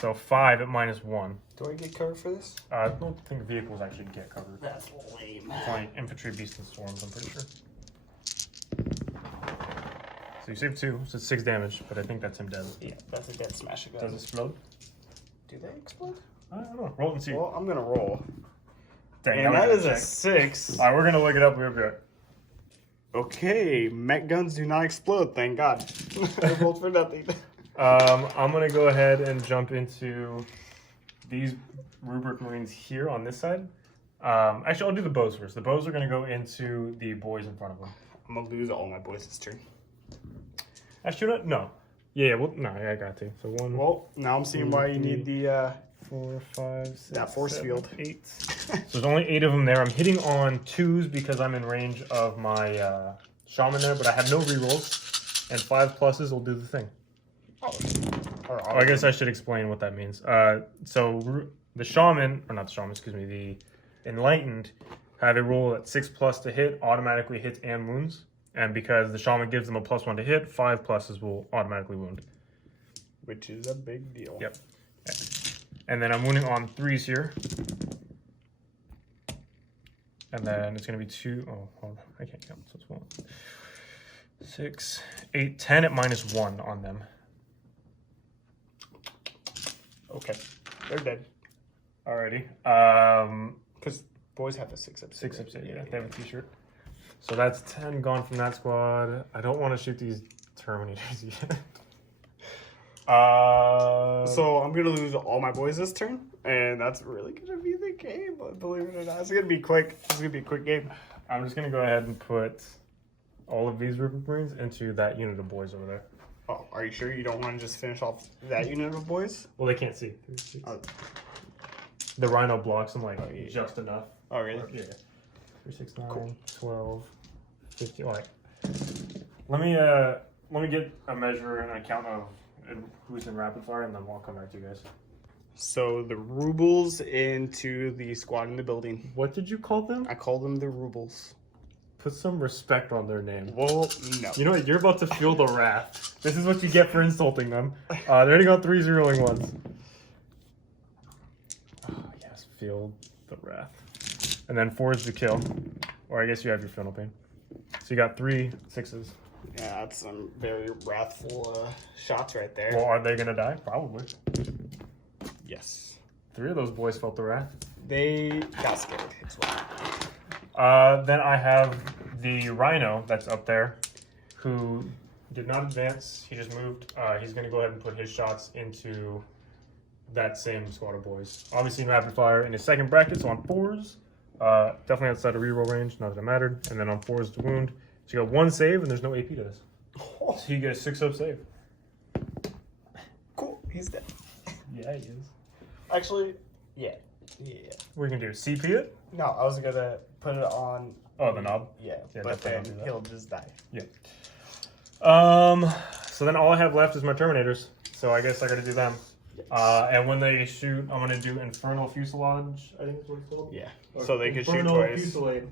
So 5 at minus 1. Do I get covered for this? I don't think vehicles actually get covered. That's lame. It's only infantry, beasts, and storms, I'm pretty sure. So you saved 2, so it's 6 damage, but I think that's him dead. Yeah, that's a dead smash gun. Does it explode? Do they explode? I don't know. Roll it and see. Well, I'm gonna roll. Dang, And now that we is gotta a check. 6. Alright, we're gonna look it up. We'll be right. Okay, mech guns do not explode, thank God. I rolled for nothing. I'm gonna go ahead and jump into these Rubric Marines here on this side. Actually, I'll do the bows first. The bows are gonna go into the boys in front of them. I'm gonna lose all my boys this turn. Actually, no. Yeah, well, no, I got to. So 1. Well, now I'm seeing why you need the 4, 5, 6, that force 7, field. 8. So there's only 8 of them there. I'm hitting on 2s because I'm in range of my shaman there, but I have no rerolls, and 5 pluses will do the thing. Oh, I guess I should explain what that means. So the shaman, or not the shaman, excuse me, the enlightened have a roll at 6+ to hit, automatically hits and wounds. And because the shaman gives them a +1 to hit, 5 pluses will automatically wound. Which is a big deal. Yep. And then I'm wounding on 3s here. And then it's going to be 2. Oh, hold on. I can't count. So it's 1, 6, 8, 10 at minus 1 on them. Okay, they're dead. Alrighty. Because boys have a 6 up. 6 up, yeah. They have a t-shirt. So that's 10 gone from that squad. I don't want to shoot these Terminators yet. So I'm gonna lose all my boys this turn, and that's really gonna be the game. Believe it or not, it's gonna be quick. It's gonna be a quick game. I'm just gonna go ahead and put all of these Rubric Marines into that unit of boys over there. Oh, are you sure you don't want to just finish off that unit of boys? Well, they can't see. Oh, The Rhino blocks them like yeah. just enough. oh really? Yeah. 3, 6, 9, Cool. 12, 15. Like, let me let me get a measure and a count of who's in rapid fire, and then I'll come back to you guys. So the rubles into the squad in the building. What did you call them? I call them the rubles. Put some respect on their name. Well, no. You know what? You're about to feel the wrath. This is what you get for insulting them. They're hitting on 3 zeroing ones. Yes, feel the wrath. And then 4 is the kill. Or I guess you have your final pain. So you got 3 6s. Yeah, that's some very wrathful shots right there. Well, are they going to die? Probably. Yes. 3 of those boys felt the wrath. They got scared as well. Then I have the Rhino that's up there, who did not advance. He just moved. He's going to go ahead and put his shots into that same squad of boys. Obviously in rapid fire in his second bracket, so on 4s. Definitely outside of reroll range, not that it mattered. And then on 4s to wound. So you got 1 save, and there's no AP to this. So you get a 6-up save. Cool. He's dead. Yeah, he is. Actually, yeah. What are you going to do? CP it? No, I was going to put it on... Oh, the knob? Yeah, Yeah, but definitely then don't do that. he'll just die. Yeah. So then all I have left is my Terminators. So I guess I got to do them. And when they shoot, I'm going to do Infernal Fuselage, I think is what it's called. Yeah. So they can shoot Infernal twice. Fusillade.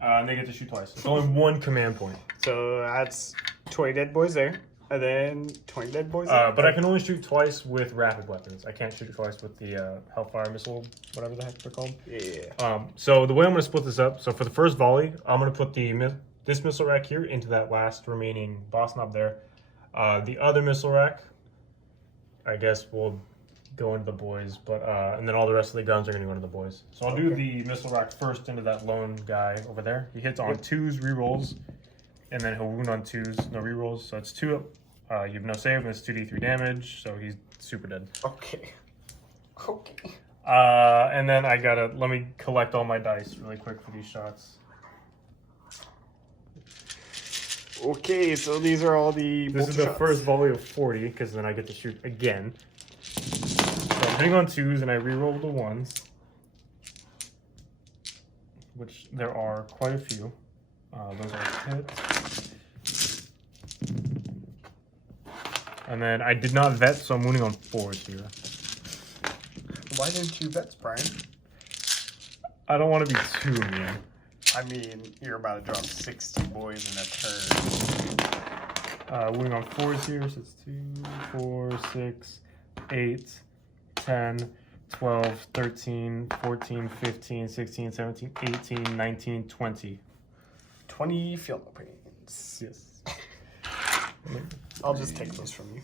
And they get to shoot twice. It's only 1 command point. So that's 20 dead boys there. And then 20 dead boys there. But I can only shoot twice with rapid weapons. I can't shoot twice with the Hellfire missile, whatever the heck they're called. Yeah. So the way I'm going to split this up, so for the first volley, I'm going to put this missile rack here into that last remaining boss knob there. The other missile rack, I guess, will go into the boys, but and then all the rest of the guns are going to go into the boys. So I'll do the missile rack first into that lone guy over there. He hits on 2s, rerolls, and then he'll wound on 2s, no rerolls. So it's 2 up. You have no save, and it's 2d3 damage, so he's super dead. Okay. And then let me collect all my dice really quick for these shots. Okay, so these are all the This is the shots. first volley of 40, because then I get to shoot again. So I'm hitting on 2s, and I reroll the 1s. Which there are quite a few. Those are hits. And then I did not vet, so I'm wounding on 4s here. Why didn't you vet, Brian? I don't want to be too mean. I mean, you're about to drop 60 boys in a turn. Wounding on 4s here, so it's 2, 4, 6, 8, 10, 12, 13, 14, 15, 16, 17, 18, 19, 20. 20 field no pains. Yes. I'll just take those from you.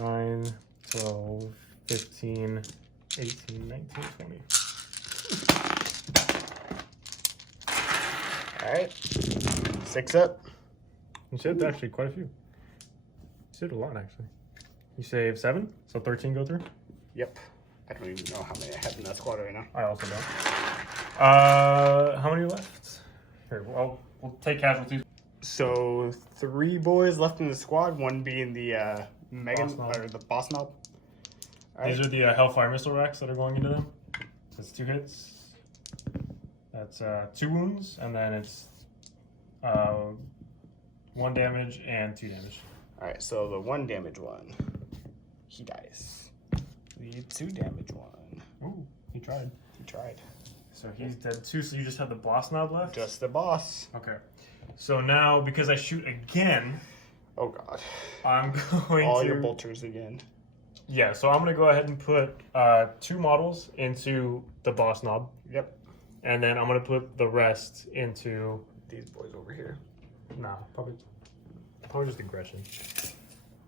9, 12, 15, 18, 19, 20. Alright. 6 up. You saved actually quite a few. You saved a lot, actually. You saved 7, so 13 go through? Yep. I don't even know how many I have in that squad right now. I also don't. How many left? Here, well, we'll take casualties. So 3 boys left in the squad, 1 being the Boss knob. or the boss knob. All These are the Hellfire missile racks that are going into them. That's 2 hits. That's 2 wounds, and then it's 1 damage and 2 damage. Alright, so the 1 damage one, he dies. The 2 damage one, Ooh, he tried. he tried. So he's dead too, so you just have the boss knob left? Just the boss. Okay. So now, because I shoot again, Oh god. I'm going All to... your bolters again. Yeah, so I'm going to go ahead and put 2 models into the boss knob. Yep. And then I'm going to put the rest into... These boys over here. Nah, probably just the Gretchen.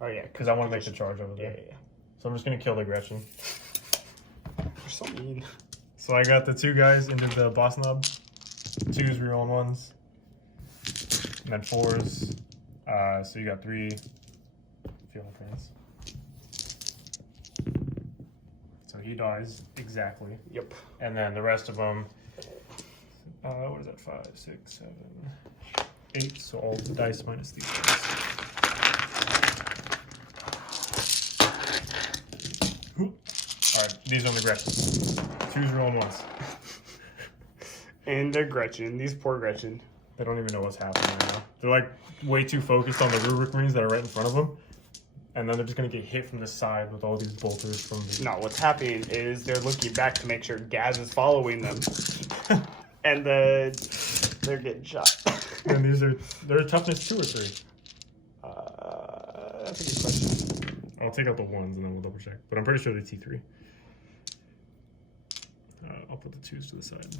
Oh yeah, Because I want to make the charge over yeah, there. yeah. So I'm just going to kill the Gretchen. You're so mean. So I got the 2 guys into the boss knob. 2s, rerolling 1s. And then 4s. So you got 3 field pains. So he dies exactly. Yep. And then the rest of them, what is that? 5, 6, 7, 8. So all the dice minus these guys. Alright, these are the Gretchen. 2s, rolling 1s. And Gretchen, these poor Gretchen. They don't even know what's happening right now. They're like way too focused on the rubric marines that are right in front of them. And then they're just going to get hit from the side with all these bolters from the... No, what's happening is they're looking back to make sure Gaz is following them. And they're getting shot. And they're a toughness 2 or 3. That's a good question. I'll take out the 1s and then we'll double check. But I'm pretty sure they're T3. I'll put the 2s to the side.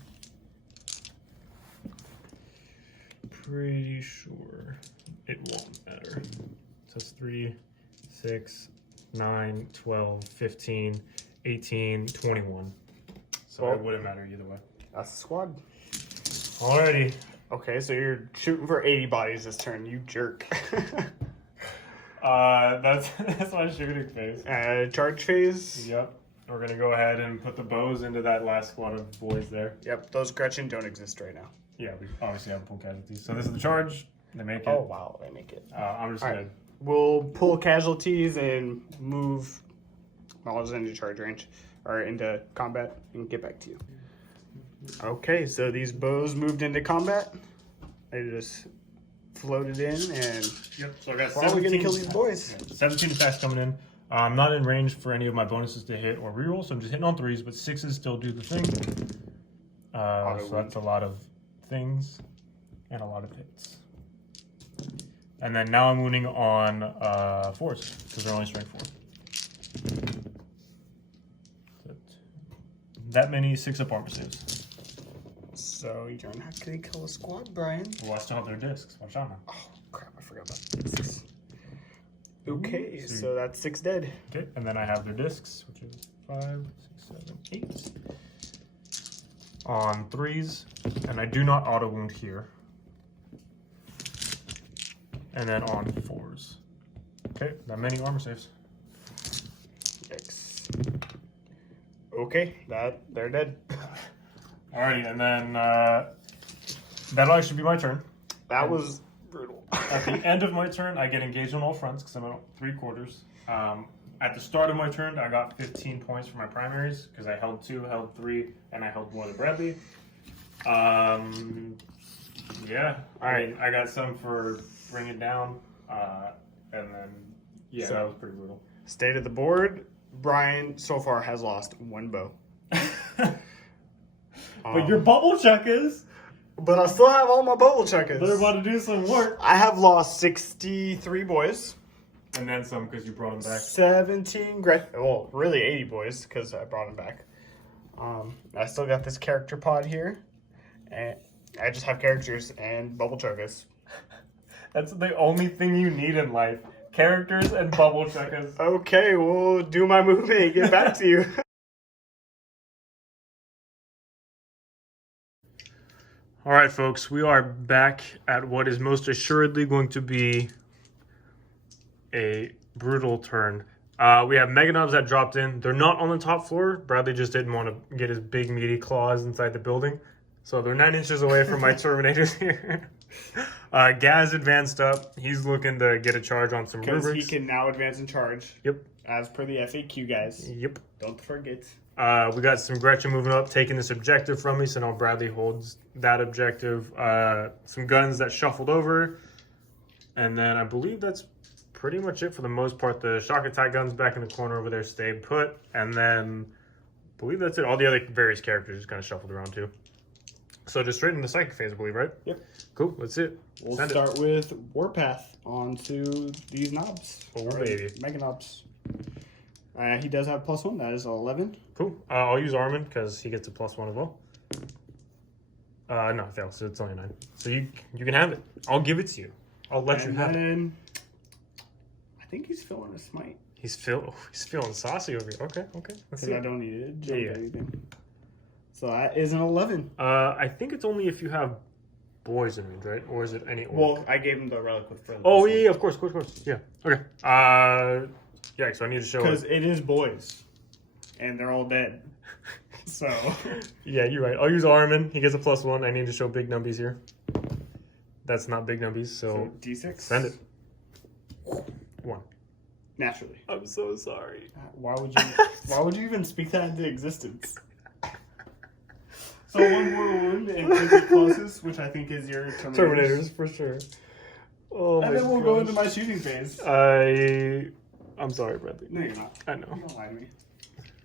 Pretty sure it won't matter. So it's 3, 6, 9, 12, 15, 18, 21. So it wouldn't matter either way. That's the squad. Alrighty. Okay, so you're shooting for 80 bodies this turn. You jerk. That's my shooting phase. Charge phase. Yep. We're gonna go ahead and put the bows into that last squad of boys there. Yep, those Gretchen don't exist right now. Yeah, we obviously have full casualties. So this is the charge. They make it. Oh wow, they make it. I'm just All gonna. right. We'll pull casualties and move models into charge range or into combat and get back to you. Okay, so these bows moved into combat. They just floated in and Yep. So I got we're probably gonna kill these boys. 17 attacks coming in. I'm not in range for any of my bonuses to hit or reroll, so I'm just hitting on 3s, but 6s still do the thing. So that's a lot of things and a lot of hits. And then now I'm wounding on 4s, because they're only strength 4. That many 6-up armor saves. So you're not gonna kill a squad, Brian. Well, I still have their discs. Watch out now. Oh crap, I forgot about this. Okay, so that's 6 dead. Okay, and then I have their discs, which is 5, 6, 7, 8. On 3s, and I do not auto wound here. And then on 4s. Okay, that many armor saves. Yikes. Okay, they're dead. Alrighty, and then that'll actually be my turn. That was brutal. At the end of my turn, I get engaged on all fronts because I'm at 3/4. At the start of my turn, I got 15 points for my primaries because I held 2, held 3, and I held more than Bradley. Yeah. Alright. I got some for bring it down, and then yeah, So- that was pretty brutal. State of the board, Brian so far has lost 1 bow. But your bubble chuckers, But I still have all my bubble chuckers. they're about to do some work. I have lost 63 boys. And then some because you brought them back. 17 well, really 80 boys because I brought them back. I still got this character pod here. And I just have characters and bubble chuckers. That's the only thing you need in life. Characters and bubble chuckers. Okay, we'll do my movement and get back to you. All right, folks, we are back at what is most assuredly going to be a brutal turn. We have Mega Knobs that dropped in. They're not on the top floor. Bradley just didn't want to get his big meaty claws inside the building. So they're 9 inches away from my Terminators here. Gaz advanced up. He's looking to get a charge on some Because he rubrics. can now advance in charge. Yep. As per the FAQ, guys. Yep. Don't forget. We got some Gretchen moving up, taking this objective from me, so now Bradley holds that objective. Some guns that shuffled over. And then I believe that's pretty much it for the most part. The shock attack guns back in the corner over there stayed put. And then I believe that's it. All the other various characters just kind of shuffled around too. So just straight into psychic phase, I believe, right? Yep. Cool, that's it. We'll Send it. start with Warpath onto these knobs. Oh, Or baby. Mega knobs. He does have +1. That is 11. Cool. I'll use Armin because he gets a +1 as well. No, it fails, so it's only 9. So you can have it. I'll give it to you. I'll let you And have it. then I think he's feeling a smite. He's feeling saucy over here. Okay. Let's Because see. I don't need to jump Yeah. anything. So that is an 11. I think it's only if you have boys in range, right? Or is it any orc? Well, I gave him the relic with further. Oh, yeah, of course. Yeah. Okay. Yeah, so I need to show Because it is boys. And they're all dead. So. Yeah, you're right. I'll use Armin. He gets a +1. I need to show big numbies here. That's not big numbies, so D6. send it. 1. Naturally. I'm so sorry. Why would you even speak that into existence? So one more wound and take the closest, which I think is your Terminators for sure. Oh and then we'll go into my shooting phase. I'm sorry, Bradley. No, you're not. I know. You don't lie to me.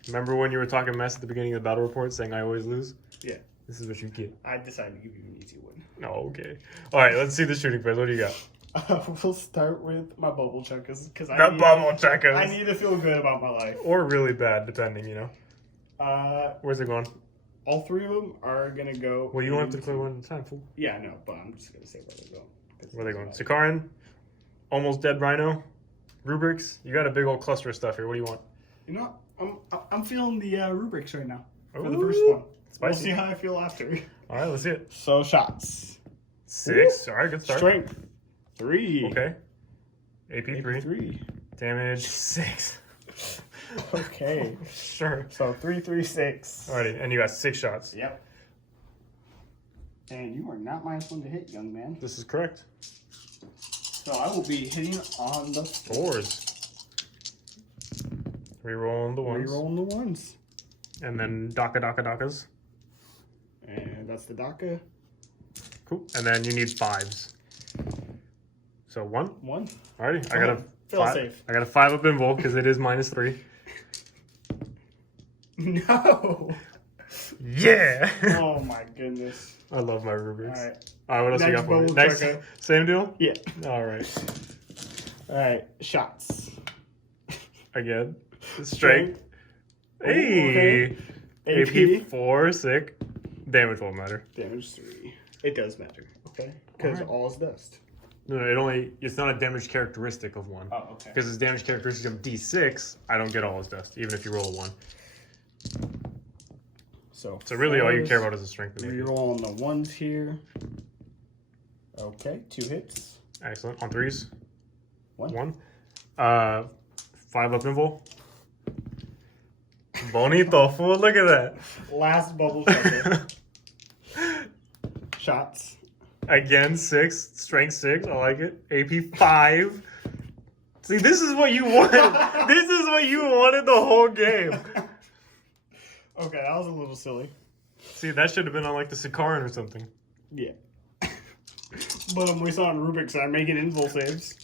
Remember when you were talking mess at the beginning of the battle report, saying I always lose? Yeah. This is what you get. I decided to give you an easy one. Oh, okay. All right, let's see the shooting phase. What do you got? We'll start with my bubble chuckers because Bubble checkers. I need to feel good about my life. Or really bad, depending, you know. Where's it going? All three of them are gonna go. Well, you want to declare one at a time, fool. Yeah, no, but I'm just gonna say where they're going. Where are they going? Sakaran, Almost Dead Rhino, Rubrics. You got a big old cluster of stuff here. What do you want? You know, I'm feeling the rubrics right now for the Ooh, first one. We'll spicy. see how I feel after. All right, let's see it. So shots. 6. All right, good start. Strength 3. Okay. AP 3. 3. Damage 6. Okay. Sure. So 3, 3, 6. Alrighty, and you got 6 shots. Yep. And you are not -1 to hit, young man. This is correct. So I will be hitting on the 4s. Rerolling the 1s. Rerolling the 1s. And then Dakas. And that's the Daka. Cool. And then you need 5s. So 1. 1. Alrighty, I got a Feel 5. safe. I got a 5 up invul because it is -3. No. Yeah. Oh my goodness. I love my rubrics. All right. Alright, what else you Next got for me? bubble Next, checker. same deal? Yeah. Alright. All right. Shots. Again. Strength. Ooh, okay. Hey. AP 4, sick. Damage won't matter. Damage 3. It does matter. Okay. Because Alright. all is dust. No, it's not a damage characteristic of 1. Oh, okay. Because it's damage characteristic of D6, I don't get all his dust, even if you roll a 1. So really all you fours. care about is the strength of it. Reroll on the 1s here. Okay. 2 hits. Excellent. On 3s? 1. 5 up invul. Bonito, fool. Look at that. Last bubble checker. Shots. Again, 6. Strength 6. I like it. AP 5. See, this is what you wanted. This is what you wanted the whole game. Okay, that was a little silly. See, that should have been on like the Sakaran or something. Yeah. But I'm wasting on Rubik's. I'm making invul saves.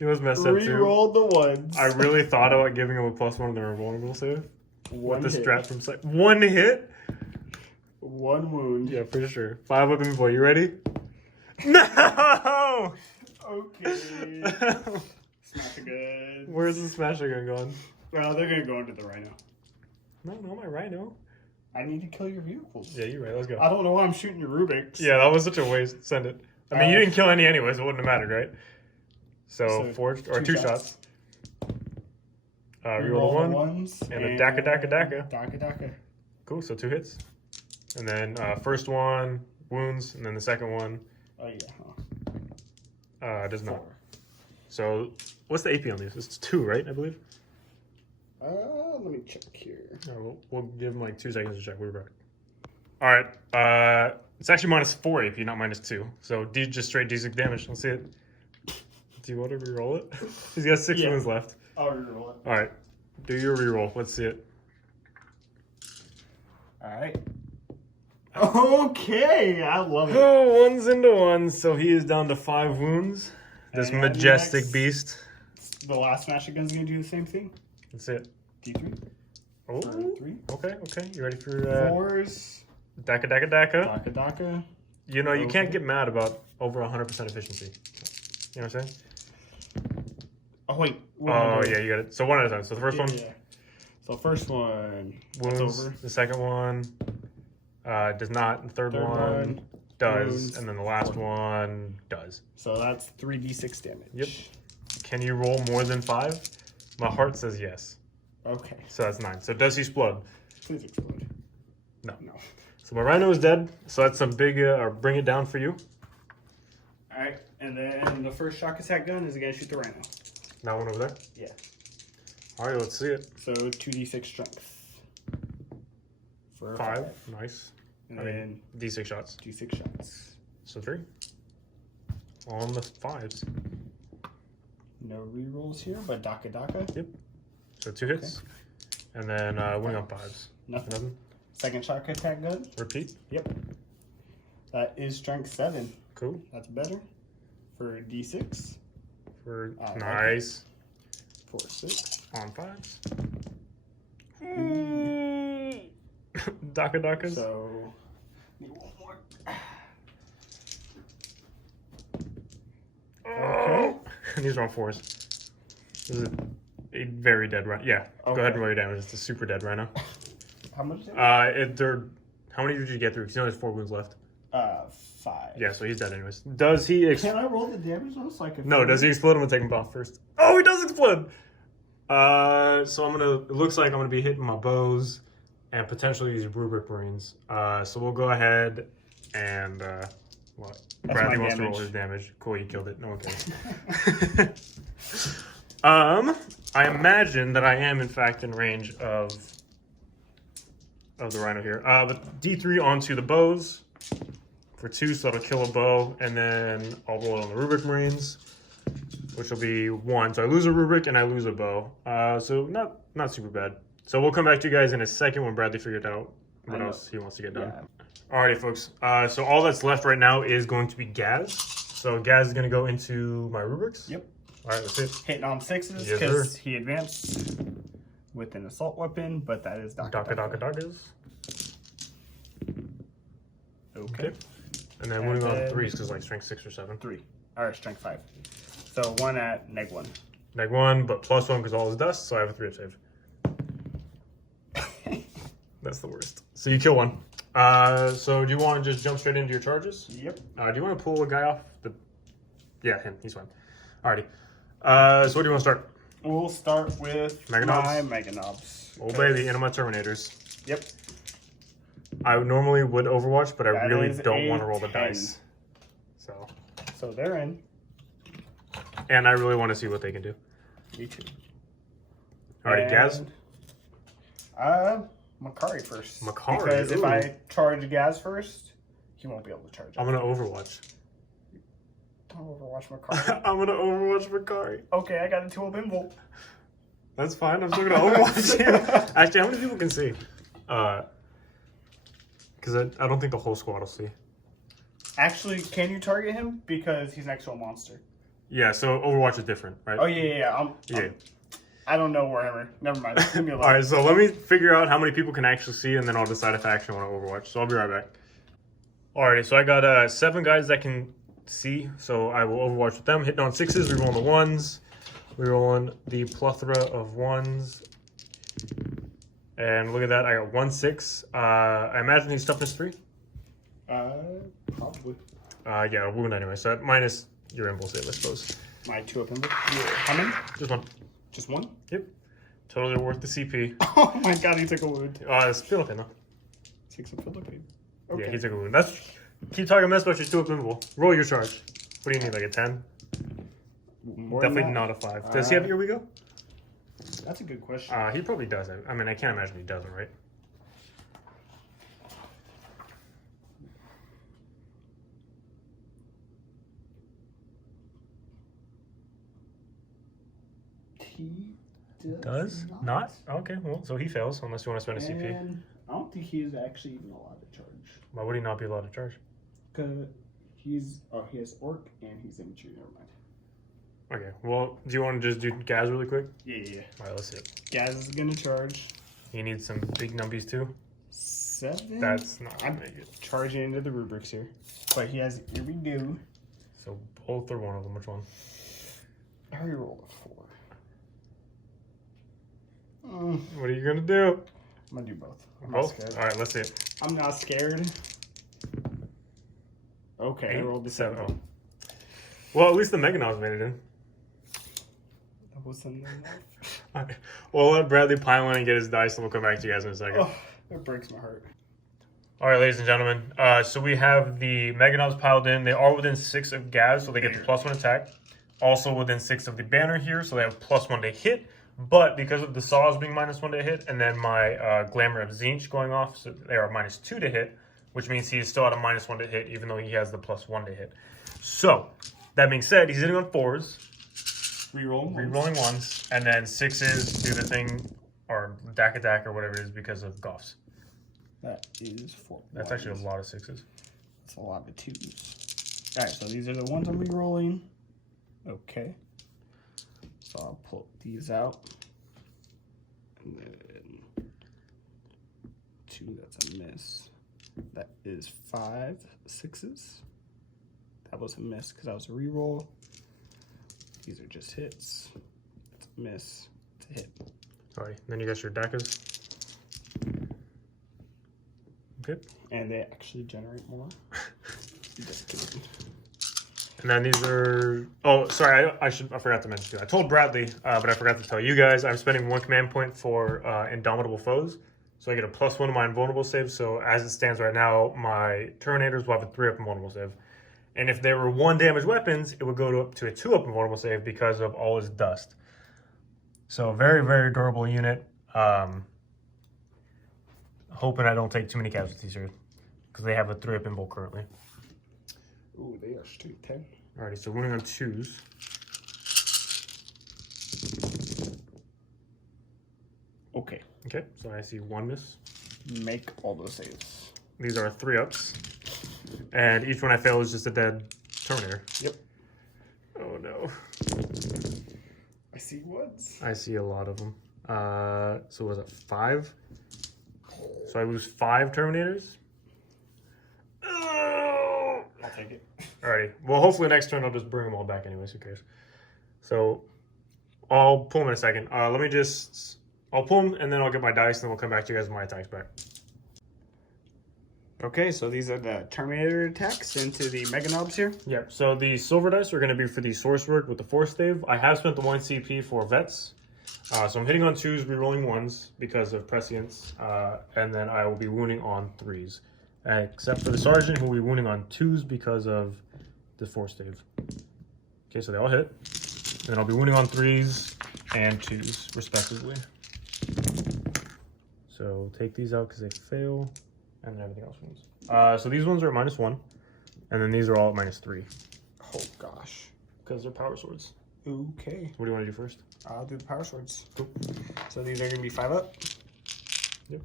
You was messed up too. Rerolled the 1s. I really thought about giving him a +1 on their invulnerable save. One With the hit. strat from side. 1 hit? 1 wound. Yeah, for sure. 5 up invul. You ready? No! Okay. Smash a gun. Where's the smasher gun going? Well, they're gonna go into the Rhino. No, my rhino. I need to kill your vehicles. Yeah, you're right. Let's go. I don't know why I'm shooting your Rubik's. Yeah, that was such a waste. Send it. I mean, you didn't kill any anyways. It wouldn't have mattered, right? So forged or 2 shots. Reroll the 1 ones and a Daka. Daka. Cool. So 2 hits, and then first one wounds, and then the second one Oh yeah. does not. 4. So what's the AP on these? It's 2, right? I believe. Let me check here. We'll give him like 2 seconds to check. We'll be back. All right. It's actually -4 AP, not -2. So just straight D6 damage. Let's see it. Do you want to reroll it? He's got 6 Yeah. wounds left. I'll reroll it. All right. Do your reroll. Let's see it. All right. Okay, I love it. Oh, 1s into 1s. So he is down to 5 wounds. This And majestic next- beast. The last smash gun's gonna do the same thing. Let's see it. D3. Oh. 3. Okay. You ready for 4s. Daka? Daka. You know, you Okay. can't get mad about over 100% efficiency. You know what I'm saying? Oh wait. Oh, yeah, you got it. So 1 at a time. So the first one, Yeah. So first one. wounds. over. The second one does not. The third Third one one, does. wounds. And then the last one does. So that's 3d6 damage. Yep. Can you roll more than 5? My heart says yes. Okay. So that's 9. So does he explode? Please explode. No. No. So my rhino is dead. So that's some big, bring it down for you. All right, and then the first shock attack gun is gonna shoot the Rhino. That one over there? Yeah. All right, let's see it. So 2d6 strength. For a 5. Nice. And I then mean, D6 shots. d6 shots. So 3. On the 5s. No rerolls here, but Daka. Yep. So 2 hits. And then wing on 5s. Nothing. Nothing. Second shock attack good. Repeat. Yep. That is strength 7. Cool. That's better. For D6. For like nice. 4, 6. On 5s. Dakas. So, need one more. Oh. These are on 4s. This is a very dead rhino. Yeah. Go Okay. ahead and roll your damage. It's a super dead rhino. How much is it? How many did you get through? Because he only has 4 wounds left. 5. Yeah, so he's dead anyways. Does he? Can I roll the damage though? So I can. No. Does he explode? I'm gonna take him off first. Oh, he does explode. So I'm gonna. It looks like I'm gonna be hitting my bows and potentially these rubric marines. So we'll go ahead and what? Bradley wants to roll his damage. Cool, you killed it. No one cares. I imagine that I am in fact in range of the rhino here. But D3 onto the bows for 2, so that'll kill a bow, and then I'll roll it on the rubric marines, which will be 1. So I lose a rubric and I lose a bow. So not super bad. So we'll come back to you guys in a second when Bradley figured out what else he wants to get done. Yeah. Alrighty, folks. So all that's left right now is going to be Gaz. So Gaz is going to go into my rubrics. Yep. All right, that's it. Hitting on 6s Yes, because sir. he advanced with an assault weapon, but that is Dakas. Okay. And then moving on to 3s because like strength 6 or 7. 3. Or strength 5. So 1 at neg 1. Neg 1, but +1 because all is dust, so I have a 3 up save. That's the worst. So you kill 1. So do you want to just jump straight into your charges? Yep. Do you want to pull a guy off the... Yeah, him. He's fine. Alrighty. So what do you want to start? We'll start with Mega my Knobs? Mega Knobs. Oh, baby, into my Terminators. Yep. I normally would Overwatch, but I That really is don't a want to roll the 10. dice. So they're in. And I really want to see what they can do. Me too. Alrighty, Gaz. Makari first. Makari, Because if ooh. I charge Gaz first, he won't be able to charge. I'm going to Overwatch. Don't overwatch Makari. I'm going to Overwatch Makari. Okay, I got a 2 Bimble. That's fine. I'm still going to Overwatch you. Actually, how many people can see? Because I don't think the whole squad will see. Actually, can you target him? Because he's next to a monster. Yeah, so Overwatch is different, right? Oh, yeah. Yeah. I don't know Warhammer. Never mind. Leave me alone. Alright, so let me figure out how many people can actually see, and then I'll decide if I actually want to Overwatch. So I'll be right back. Alrighty, so I got 7 guys that can see, so I will Overwatch with them. Hitting on 6s, rerolling the 1s. Rerolling the plethora of 1s. And look at that, I got 1 6. I imagine he's toughness 3. Probably. Yeah, a wound anyway, so that minus your impulse save, I suppose. My 2 Bimble. How many? Just 1. Just 1? Yep. Totally worth the CP. Oh my god, he took a wound. It's Philippine though. Takes a Philippine. Yeah, he took a wound. Keep talking mess about your 2 Bimble. Roll your charge. What do you need, like a 10? More than Definitely that. not a 5. Does he have your Wego? That's a good question. He probably does. I mean, I can't imagine he doesn't, right? He Does? Not? Okay, well, so he fails unless you want to spend a CP. And I don't think he's actually even allowed to charge. Why would he not be allowed to charge? Because he has Orc and he's immature. Never mind. Okay, well, do you want to just do Gaz really quick? Yeah. Alright, let's see it. Gaz is gonna charge He needs some big numbies too. 7. That's not gonna I'm make it. charging into the rubrics here. But he has Iridu. So both or one of them, which one? I already rolled a 4. What are you gonna do? I'm gonna do both. I'm not Both? scared. Alright, let's see it. I'm not scared. Okay, I rolled the 7. Oh. Well, at least the Meganobs made it in. That wasn't enough. Alright. Well, let Bradley pile in and get his dice, and we'll come back to you guys in a second. Oh, it breaks my heart. All right, ladies and gentlemen. So we have the Meganobs piled in. They are within 6 of Gaz, so they get the +1 attack. Also within 6 of the banner here, so they have +1 to hit. But because of the saws being -1 to hit, and then my Glamour of Zinch going off, so they are -2 to hit, which means he's still at a -1 to hit, even though he has the +1 to hit. So, that being said, he's hitting on 4s. Rerolling 1s, and then 6s do the thing, or Dak or whatever it is, because of Goffs. That is 4. That's actually a lot of 6s. That's a lot of 2s. All right, so these are the ones I'm re-rolling. Okay. So I'll pull these out. And then 2, that's a miss. That is 5 6s. That was a miss because that was a re-roll. These are just hits. It's a miss. It's a hit. Alright, then you got your Dakas. Okay. And they actually generate more. Just kidding. And then these are... Oh, sorry, I forgot to mention too. I told Bradley, but I forgot to tell you guys, I'm spending 1 command point for Indomitable Foes. So I get a +1 to my invulnerable save. So as it stands right now, my Terminators will have a 3-up invulnerable save. And if they were 1 damage weapons, it would go up to a 2-up invulnerable save because of all his dust. So very, very durable unit. Hoping I don't take too many casualties here because they have a 3-up invul currently. Ooh, they are straight 10. Alrighty, so winning on 2s. Okay. Okay, so I see 1 miss. Make all those saves. These are 3-ups. And each one I fail is just a dead Terminator. Yep. Oh no. I see ones. I see a lot of them. So was it 5? So I lose 5 Terminators? Oh! I'll take it. Alrighty. Well, hopefully next turn I'll just bring them all back anyways. Who cares? So I'll pull them in a second. I'll pull them and then I'll get my dice and then we'll come back to you guys with my attacks back. Okay, so these are the Terminator attacks into the Mega Knobs here. Yep, so the silver dice are going to be for the source work with the force stave. I have spent the 1 CP for vets. So I'm hitting on 2s, rerolling 1s because of prescience. And then I will be wounding on 3s. Except for the sergeant who will be wounding on 2s because of the force stave. Okay, so they all hit. And then I'll be wounding on 3s and 2s respectively. So take these out because they fail. And then everything else wins. So these ones are at -1. And then these are all at -3. Oh, gosh. Because they're power swords. Okay. What do you want to do first? I'll do the power swords. Cool. So these are going to be 5-up. Yep.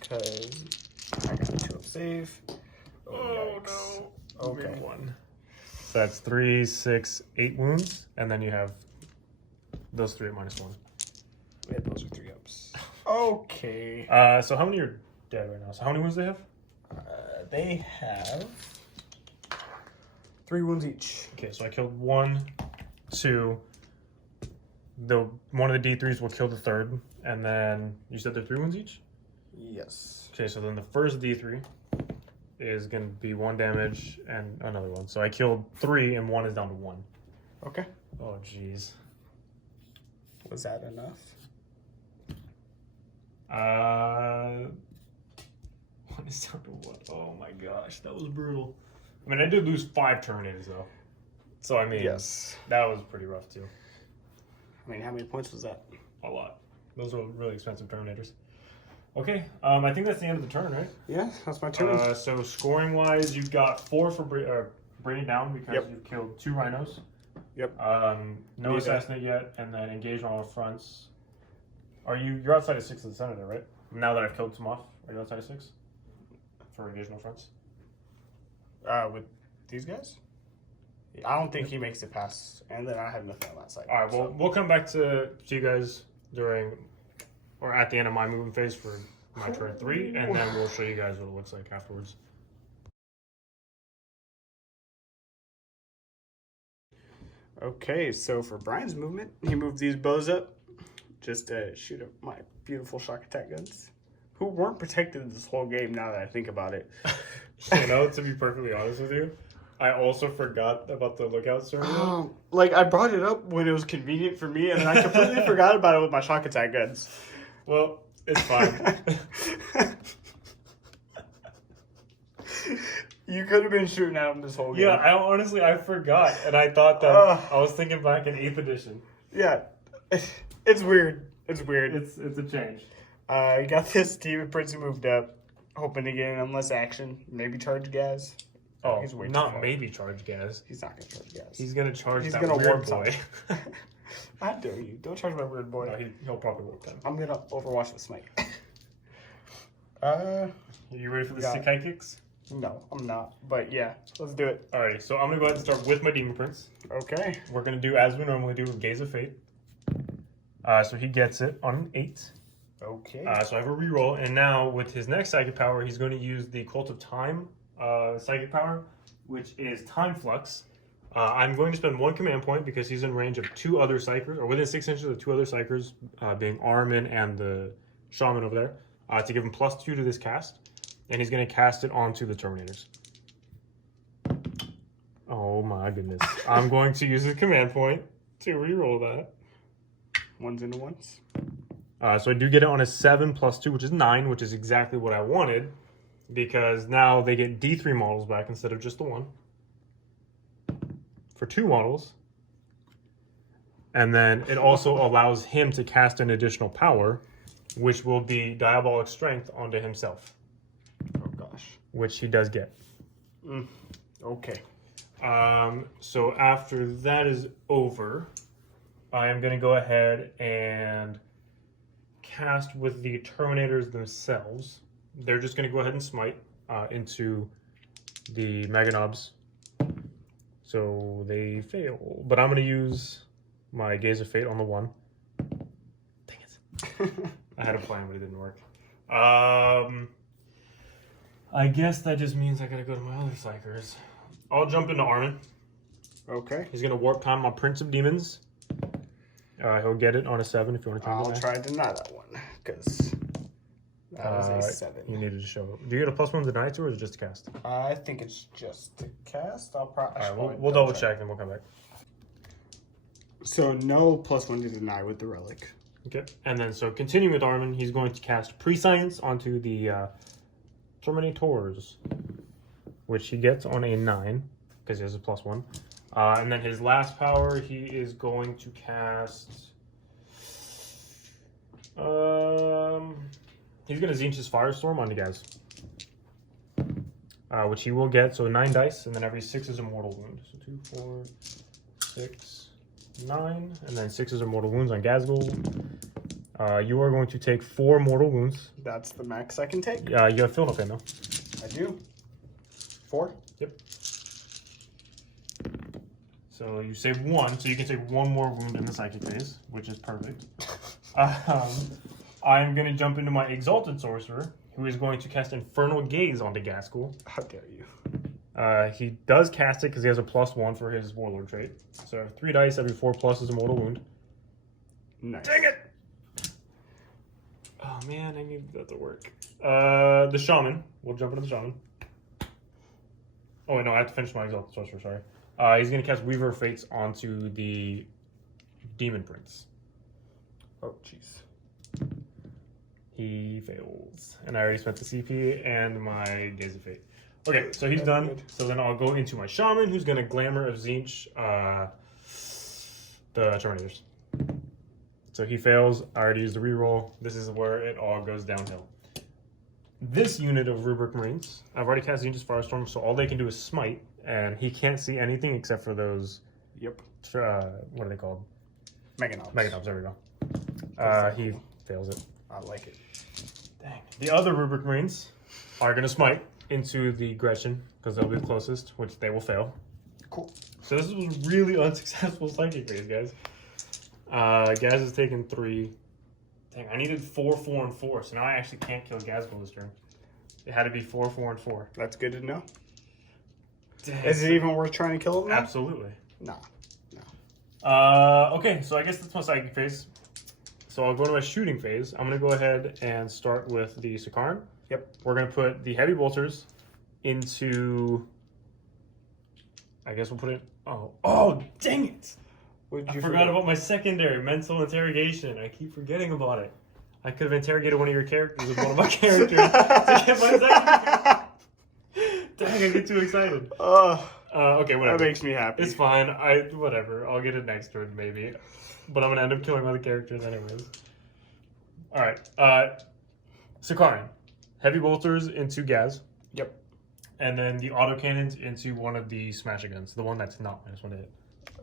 Because I got a 2-up save. Oh, yikes. no. Okay. 1. So that's 3, 6, 8 wounds. And then you have those 3 at -1. Yeah, those are 3-ups. Okay. So how many are dead right now? So how many wounds do they have? They have 3 wounds each. Okay, so I killed 1, 2. One of the D3s will kill the 3rd. And then you said they're 3 wounds each? Yes. Okay, so then the first D3 is going to be 1 damage and another one. So I killed 3 and 1 is down to 1. Okay. Oh, jeez. Was that enough? One is down to 1. Oh my gosh, that was brutal. I mean, I did lose 5 Terminators though. So I mean, Yes. that was pretty rough too. I mean, how many points was that? A lot. Those were really expensive Terminators. Okay, I think that's the end of the turn, right? Yeah, that's my turn. So scoring wise, you've got 4 for bringing down because Yep. you've killed 2 rhinos. Yep. No Need assassinate yet, and then engage on all fronts. You're outside of 6 of the Senator, right? Now that I've killed some off, are you outside of 6? For engagement on fronts? With these guys? I don't think he makes it past, and then I have nothing on that side. Alright, well, we'll come back to you guys during, or at the end of my movement phase for my turn 3, and then we'll show you guys what it looks like afterwards. Okay, so for Brian's movement, he moved these bows up just to shoot at my beautiful shock attack guns, who weren't protected this whole game now that I think about it. You know, to be perfectly honest with you, I also forgot about the lookout server. Like, I brought it up when it was convenient for me, and then I completely forgot about it with my shock attack guns. Well, it's fine. You could have been shooting at him this whole game. Yeah, I forgot, and I thought that I was thinking back in 8th edition. Yeah, it's weird. It's weird. It's a change. You got this Demon Prince who moved up, hoping to get in unless action, maybe charge gas. Oh, he's way too not far. maybe charge gas. He's not gonna charge gas. He's gonna charge He's that gonna weird warp boy. I dare you. Don't charge my weird boy. No, he'll probably warp that. I'm gonna Overwatch with Smite. You ready for the Yeah. Sekai kicks? No, I'm not. But yeah, let's do it. Alrighty, so I'm gonna go ahead and start with my Demon Prince. Okay. We're gonna do as we normally do with Gaze of Fate. So he gets it on an 8. Okay. So I have a reroll, and now with his next psychic power, he's going to use the Cult of Time psychic power, which is Time Flux. I'm going to spend 1 command point because he's in range of 2 other psychers, or within 6 inches of 2 other psychers, being Armin and the Shaman over there, to give him +2 to this cast, and he's going to cast it onto the Terminators. Oh my goodness! I'm going to use his command point to reroll that. Ones into ones. So I do get it on a 7 + 2, which is 9, which is exactly what I wanted, because now they get D3 models back instead of just the 1. For 2 models. And then it also allows him to cast an additional power, which will be Diabolic Strength onto himself. Oh gosh. Which he does get. Okay. So after that is over, I am going to go ahead and cast with the Terminators themselves. They're just going to go ahead and smite into the Meganobs. So they fail. But I'm going to use my Gaze of Fate on the 1. Dang it. I had a plan, but it didn't work. I guess that just means I got to go to my other Psychers. I'll jump into Armin. Okay. He's going to warp time on Prince of Demons. He'll get it on a 7 if you want to change it. I'll try to deny that one, because that was a 7. You needed to show it. Do you get a +1 deny to, or is it just a cast? I think it's just to cast. I'll probably. Alright, we'll double check and we'll come back. So no +1 to deny with the relic. Okay, and then so continuing with Armin, he's going to cast Prescience onto the Terminators, which he gets on a 9 because he has a +1. And then his last power, he is going to cast. He's going to Zinch's Firestorm onto Gaz, which he will get. So 9 dice, and then every 6 is a mortal wound. So 2, 4, 6, 9, and then 6 is a mortal wounds on Gazgul. You are going to take 4 mortal wounds. That's the max I can take. You have fill no pain though. I do. 4. Yep. So you save 1, so you can take 1 more wound in the psychic phase, which is perfect. I'm going to jump into my Exalted Sorcerer, who is going to cast Infernal Gaze onto Gaskell. How dare you? He does cast it because he has a +1 for his Warlord trait. So 3 dice, every 4 plus is a mortal wound. Nice. Dang it! Oh man, I need that to work. The Shaman. We'll jump into the Shaman. Oh wait, no, I have to finish my Exalted Sorcerer, sorry. He's going to cast Weaver of Fates onto the Demon Prince. Oh, jeez. He fails. And I already spent the CP and my Gaze of Fate. Okay, so he's That's done. good. So then I'll go into my Shaman, who's going to Glamour of Zinch the Terminators. So he fails. I already used the reroll. This is where it all goes downhill. This unit of Rubric Marines, I've already cast Zinch's Firestorm, so all they can do is smite, and he can't see anything except for those. Yep. What are they called? Meganobs. Meganobs, there we go. He fails it. I like it. Dang. The other Rubric Marines are going to smite into the Gretchen, because they'll be the closest, which they will fail. Cool. So this was a really unsuccessful psychic phase, guys. Gaz has taken 3. Dang, I needed 4, 4, and 4, so now I actually can't kill Gazgul this turn. It had to be 4, 4, and 4. That's good to know. Dang. Is it even worth trying to kill him now? Absolutely. No. Okay, so I guess that's my psychic phase. So I'll go to my shooting phase. I'm going to go ahead and start with the Sakaran. Yep. We're going to put the heavy bolters into... I guess we'll put it... Oh, dang it! I forgot about my secondary, mental interrogation. I keep forgetting about it. I could have interrogated one of your characters with one of my characters to get my secondary. Dang, I get too excited. Okay, whatever. That makes me happy. It's fine. Whatever. I'll get it next turn, maybe. But I'm going to end up killing other characters anyways. Alright. Sakaran. Heavy bolters into Gaz. Yep. And then the autocannons into one of the smasher guns. The one that's not -1 to hit.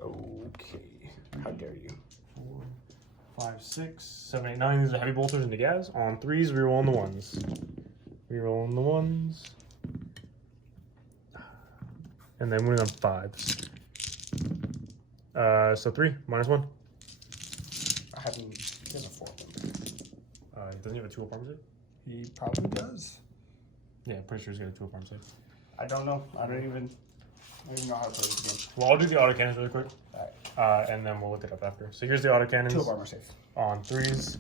Okay. How dare you? 4, 5, 6, 7, 8, 9. These are heavy bolters into Gaz. On 3s, reroll on the 1s. Reroll on the ones. And then winning on 5s. So 3, -1. I haven't. He has a 4 of them. Doesn't he have a 2 apartment save? He probably does. Yeah, pretty sure he's got a 2 apartment save. I don't know. I don't even know how to play this game. Well, I'll do the autocannons really quick. Alright. And then we'll look it up after. So here's the autocannons. 2 of armor safe. On 3s.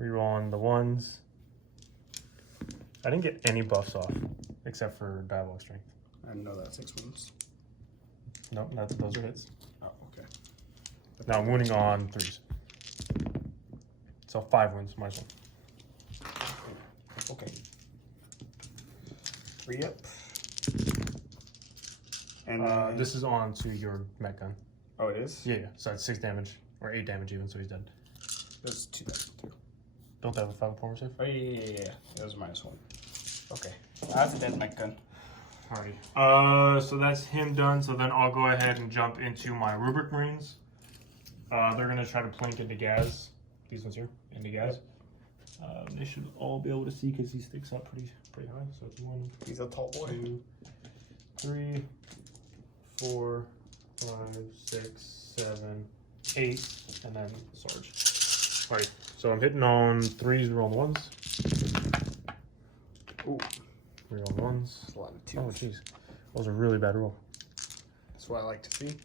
Reroll on the 1s. I didn't get any buffs off, except for dialogue strength. I know that 6 wounds. Nope, those are hits. Oh, okay. Now I'm wounding on 3s. So 5 wounds, -1. Okay. 3 up. And then, this is on to your mech gun. oh, it is? Yeah, so that's 6 damage, or 8 damage even, so he's dead. That's 2 damage too. Don't they have a 5 apartment save? Oh, yeah. That was -1. Okay. That's a dead mech gun. Alrighty. So that's him done. So then I'll go ahead and jump into my Rubric Marines. They're gonna try to plank into Gaz. These ones here, into Gaz. They should all be able to see because he sticks up pretty high. So it's 1, He's a tall boy. 2, 3, 4, 5, 6, 7, 8, and then Sarge. Alright, so I'm hitting on 3s, rolling 1s. Ooh, Reroll 1s. that's a lot of 2s. Oh, jeez. That was a really bad roll. That's what I like to see.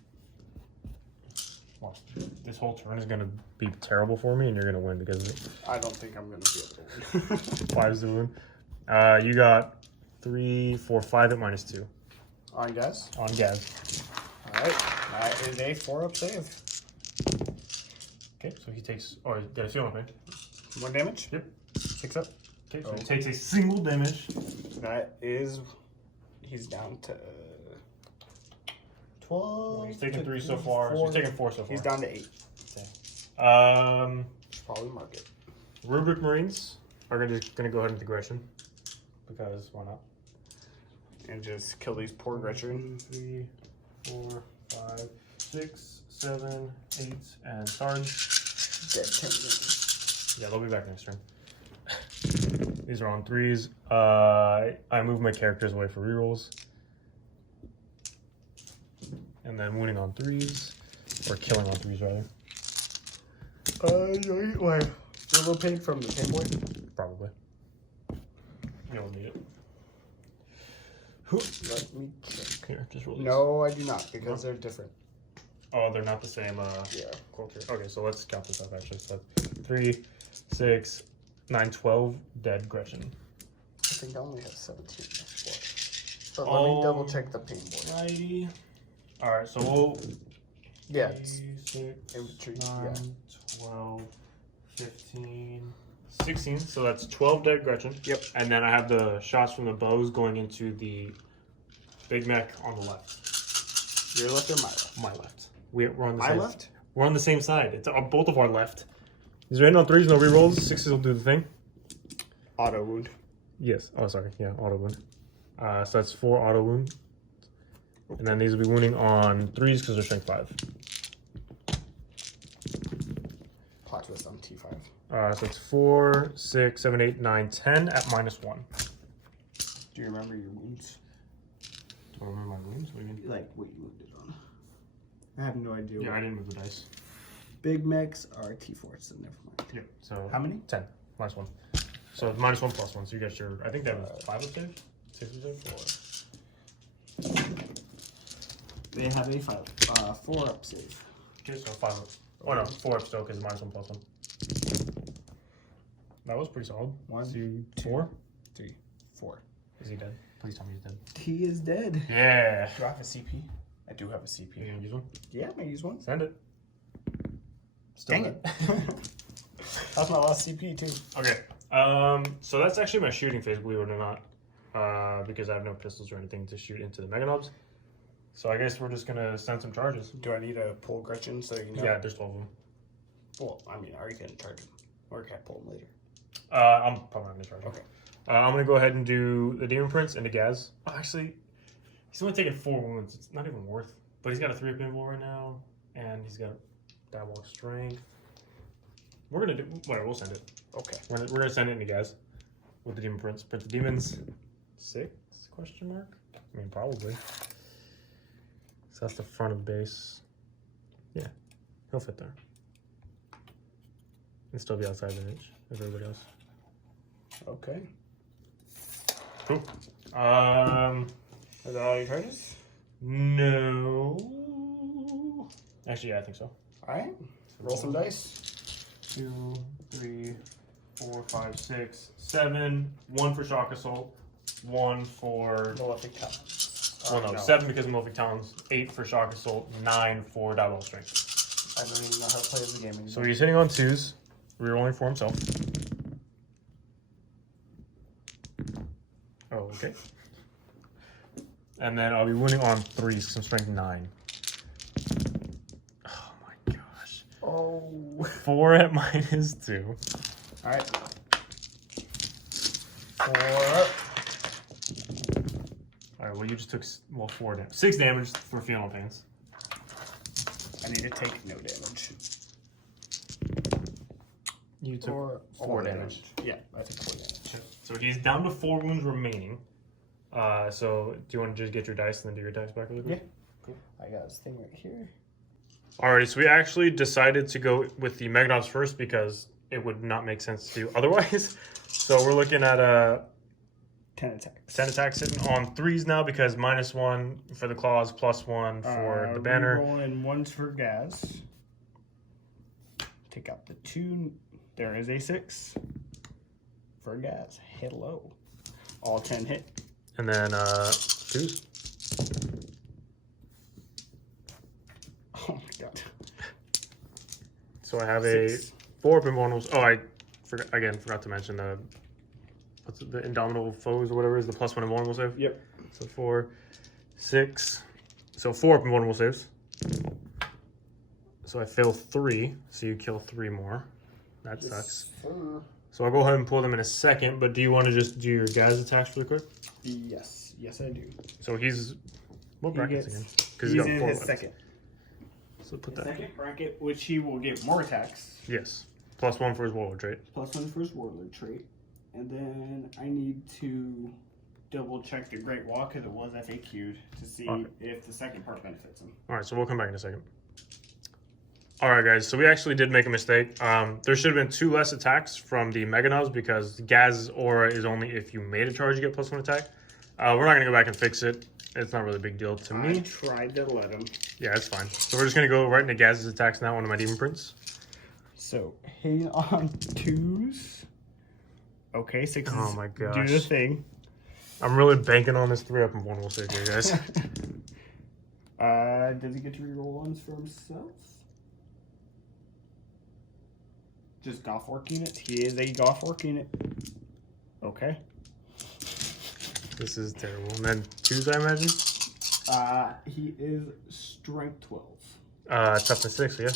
Well, this whole turn is going to be terrible for me, and you're going to win because of it. I don't think I'm going to be able to win. 5's the win. You got 3, 4, 5 at -2 On Gaz? on Gaz. Alright, that is a 4-up save. Okay, so he takes. Oh, did I see on my page? 1 damage? Yep. 6 up. Okay, so he takes a single damage. That is. He's down to 12. He's taken 3 so far. So he's taken 4 so far. He's down to 8. Okay. Should probably mark it. Rubric Marines are gonna go ahead into aggression because why not? And just kill these poor Gretchen. 2, 3, 4, 5, 6, 7, 8, and Sarge. Dead turn. Yeah, they'll be back next turn. These are on 3s. I move my characters away for rerolls. And then wounding on 3s. Or killing on 3s, rather. You eat like little pig from the Game Boy? Probably. You'll need it. Let me check. Here, just roll these. No, I do not, because they're different. Oh, they're not the same Yeah. culture. Okay, so let's count this up, actually. So 3, 6, 9, 12 dead Gretchen. I think I only have 17 next one. But let me double check the Pain Boy. Righty. Alright, so we'll... Yeah, 3, it's 6, infantry. 9, Yeah. 12, 15, 16. So that's 12 dead Gretchen. Yep. And then I have the shots from the bows going into the big mech on the left. Your left or my left? My left. We're on the My same. left? We're on the same side. It's on both of our left. Is there any on 3s? No rerolls. 6s will do the thing. Auto wound. Yes. Oh, sorry. Yeah, auto wound. So that's 4 auto wound. And then these will be wounding on 3s because they're strength 5. Plot twist on T5. So it's 4, 6, 7, 8, 9, 10 at -1. Do you remember your wounds? Do I remember my wounds? What do you mean? Like what you moved it on. I have no idea. Yeah, I didn't move the dice. Big mechs are T4s, so never mind. Yep. So How many? 10. -1. So it's -1 +1. So you got your. I think that was 5 of save? 6 of save? 4. They have a 4-up save. Okay, so 5 up. Oh no, 4 up still because -1 +1. That was pretty solid. 1, See, 2, 4? 3, 4. Is he dead? Please tell me he's dead. He is dead. Yeah. Do I have a CP? I do have a CP. You gonna use one? Yeah, I'm gonna use one. Send it. Still Dang dead. it. That's my last CP too. Okay. So that's actually my shooting phase, believe it or not. Because I have no pistols or anything to shoot into the Meganobs. So I guess we're just gonna send some charges. Do I need to pull Gretchen so you know? Yeah, there's 12 of them. Well, I mean, I already can charge him. Or can I pull him later? I'm probably not gonna charge him. Okay. I'm gonna go ahead and do the Demon Prince into Gaz. Oh, actually, he's only taken 4 wounds. It's not even worth. But he's got a 3 pinball right now, and he's got diabolic strength. We're gonna do whatever. We'll send it. Okay. We're gonna send it into Gaz. with the Demon Prince. Prince of Demons. 6? Question mark? I mean, probably. So that's the front of the base. Yeah, he'll fit there. And still be outside the inch of everybody else. Okay. Cool. Are that all your charges? No. Actually, yeah, I think so. All right. Roll some dice. 2, 3, 4, 5, 6, 7. 1 for Shock Assault. 1 for. Malefic Talon. Well, no, 7 because of Malefic Talons. 8 for Shock Assault. 9 for Diabolical Strength. I don't even know how to play the game anymore. So he's hitting on 2s, rerolling for himself. Oh, okay. And then I'll be winning on 3s because I'm strength 9. Oh my gosh. Oh. 4 at -2. All right. 4. Alright, well you just took 4 damage. 6 damage for feeling pains. I need to take no damage. You took 4 damage. Yeah, I took 4 damage. So he's down to 4 wounds remaining. So do you want to just get your dice and then do your attacks back really quick? Yeah. Cool. I got this thing right here. Alrighty, so we actually decided to go with the Megadons first because it would not make sense to do otherwise. So we're looking at 10 attacks. 10 attacks sitting on 3s now because -1 for the claws, +1 for the banner. Rolling 1s for Gaz. Take out the 2. There is a 6 for Gaz. Hello. All 10 hit. And then 2s. Oh my god. So I have 6. a 4 up in vulnerables. Oh, I forgot to mention what's the Indomitable Foes or whatever is the +1 invulnerable save. Yep. So 4, 6. So 4 up in vulnerable saves. So I fail 3. So you kill 3 more. That sucks. So I'll go ahead and pull them in a second. But do you want to just do your guys' attacks really quick? Yes. Yes, I do. So he's what brackets again? Because He's in his second. So put that. Second bracket, which he will get more attacks. Yes. +1 for his warlord trait. +1 for his warlord trait. And then I need to double check the Great Wall because it was FAQ'd to see if the second part benefits him. All right, so we'll come back in a second. All right, guys, so we actually did make a mistake. There should have been 2 less attacks from the Meganubs because Gaz's aura is only if you made a charge, you get +1 attack. We're not going to go back and fix it. It's not really a big deal to me. I tried to let him. Yeah, it's fine. So we're just going to go right into Gaz's attacks now, one of my Demon Prince. So, hitting on 2s. Okay, 6s. Oh my gosh. Do the thing. I'm really banking on this 3 up and 1 will save here, guys. Does he get to reroll ones for himself? Just Goth Ork unit. He is a Goth Ork unit. Okay. This is terrible. And then 2s, I imagine? He is strength 12. Toughness 6, yeah.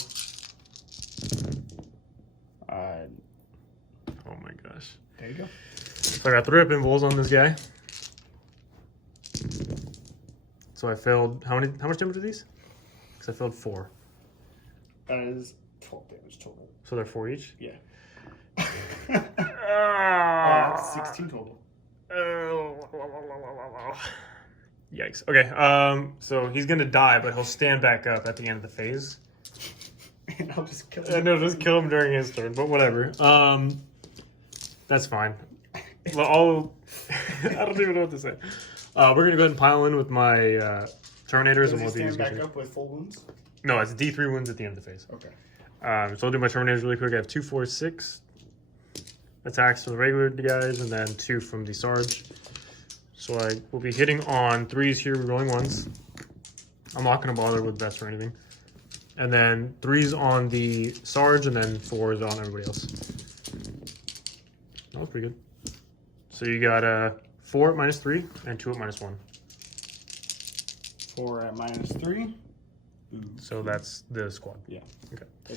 Oh my gosh. There you go. So I got 3 up invuls on this guy. So I failed. How much damage are these? Because I failed 4. That is 12 damage total. So they're 4 each? Yeah. 16 total. Yikes. Okay, so he's gonna die, but he'll stand back up at the end of the phase. And I'll just kill him. No, just kill him during his turn, but whatever. That's fine. Well, I don't even know what to say. We're gonna go ahead and pile in with my Terminators, and we'll do these. Stand back up with full wounds? No, it's D3 wounds at the end of the phase. Okay. So I'll do my Terminators really quick. I have 2, 4, 6 attacks for the regular guys, and then 2 from the Sarge. So I will be hitting on 3s here, rolling 1s. I'm not going to bother with best or anything. And then 3s on the Sarge, and then 4s on everybody else. That was pretty good. So you got 4 at -3 and 2 at -1. 4 at -3. So that's the squad. Yeah. Okay. Okay.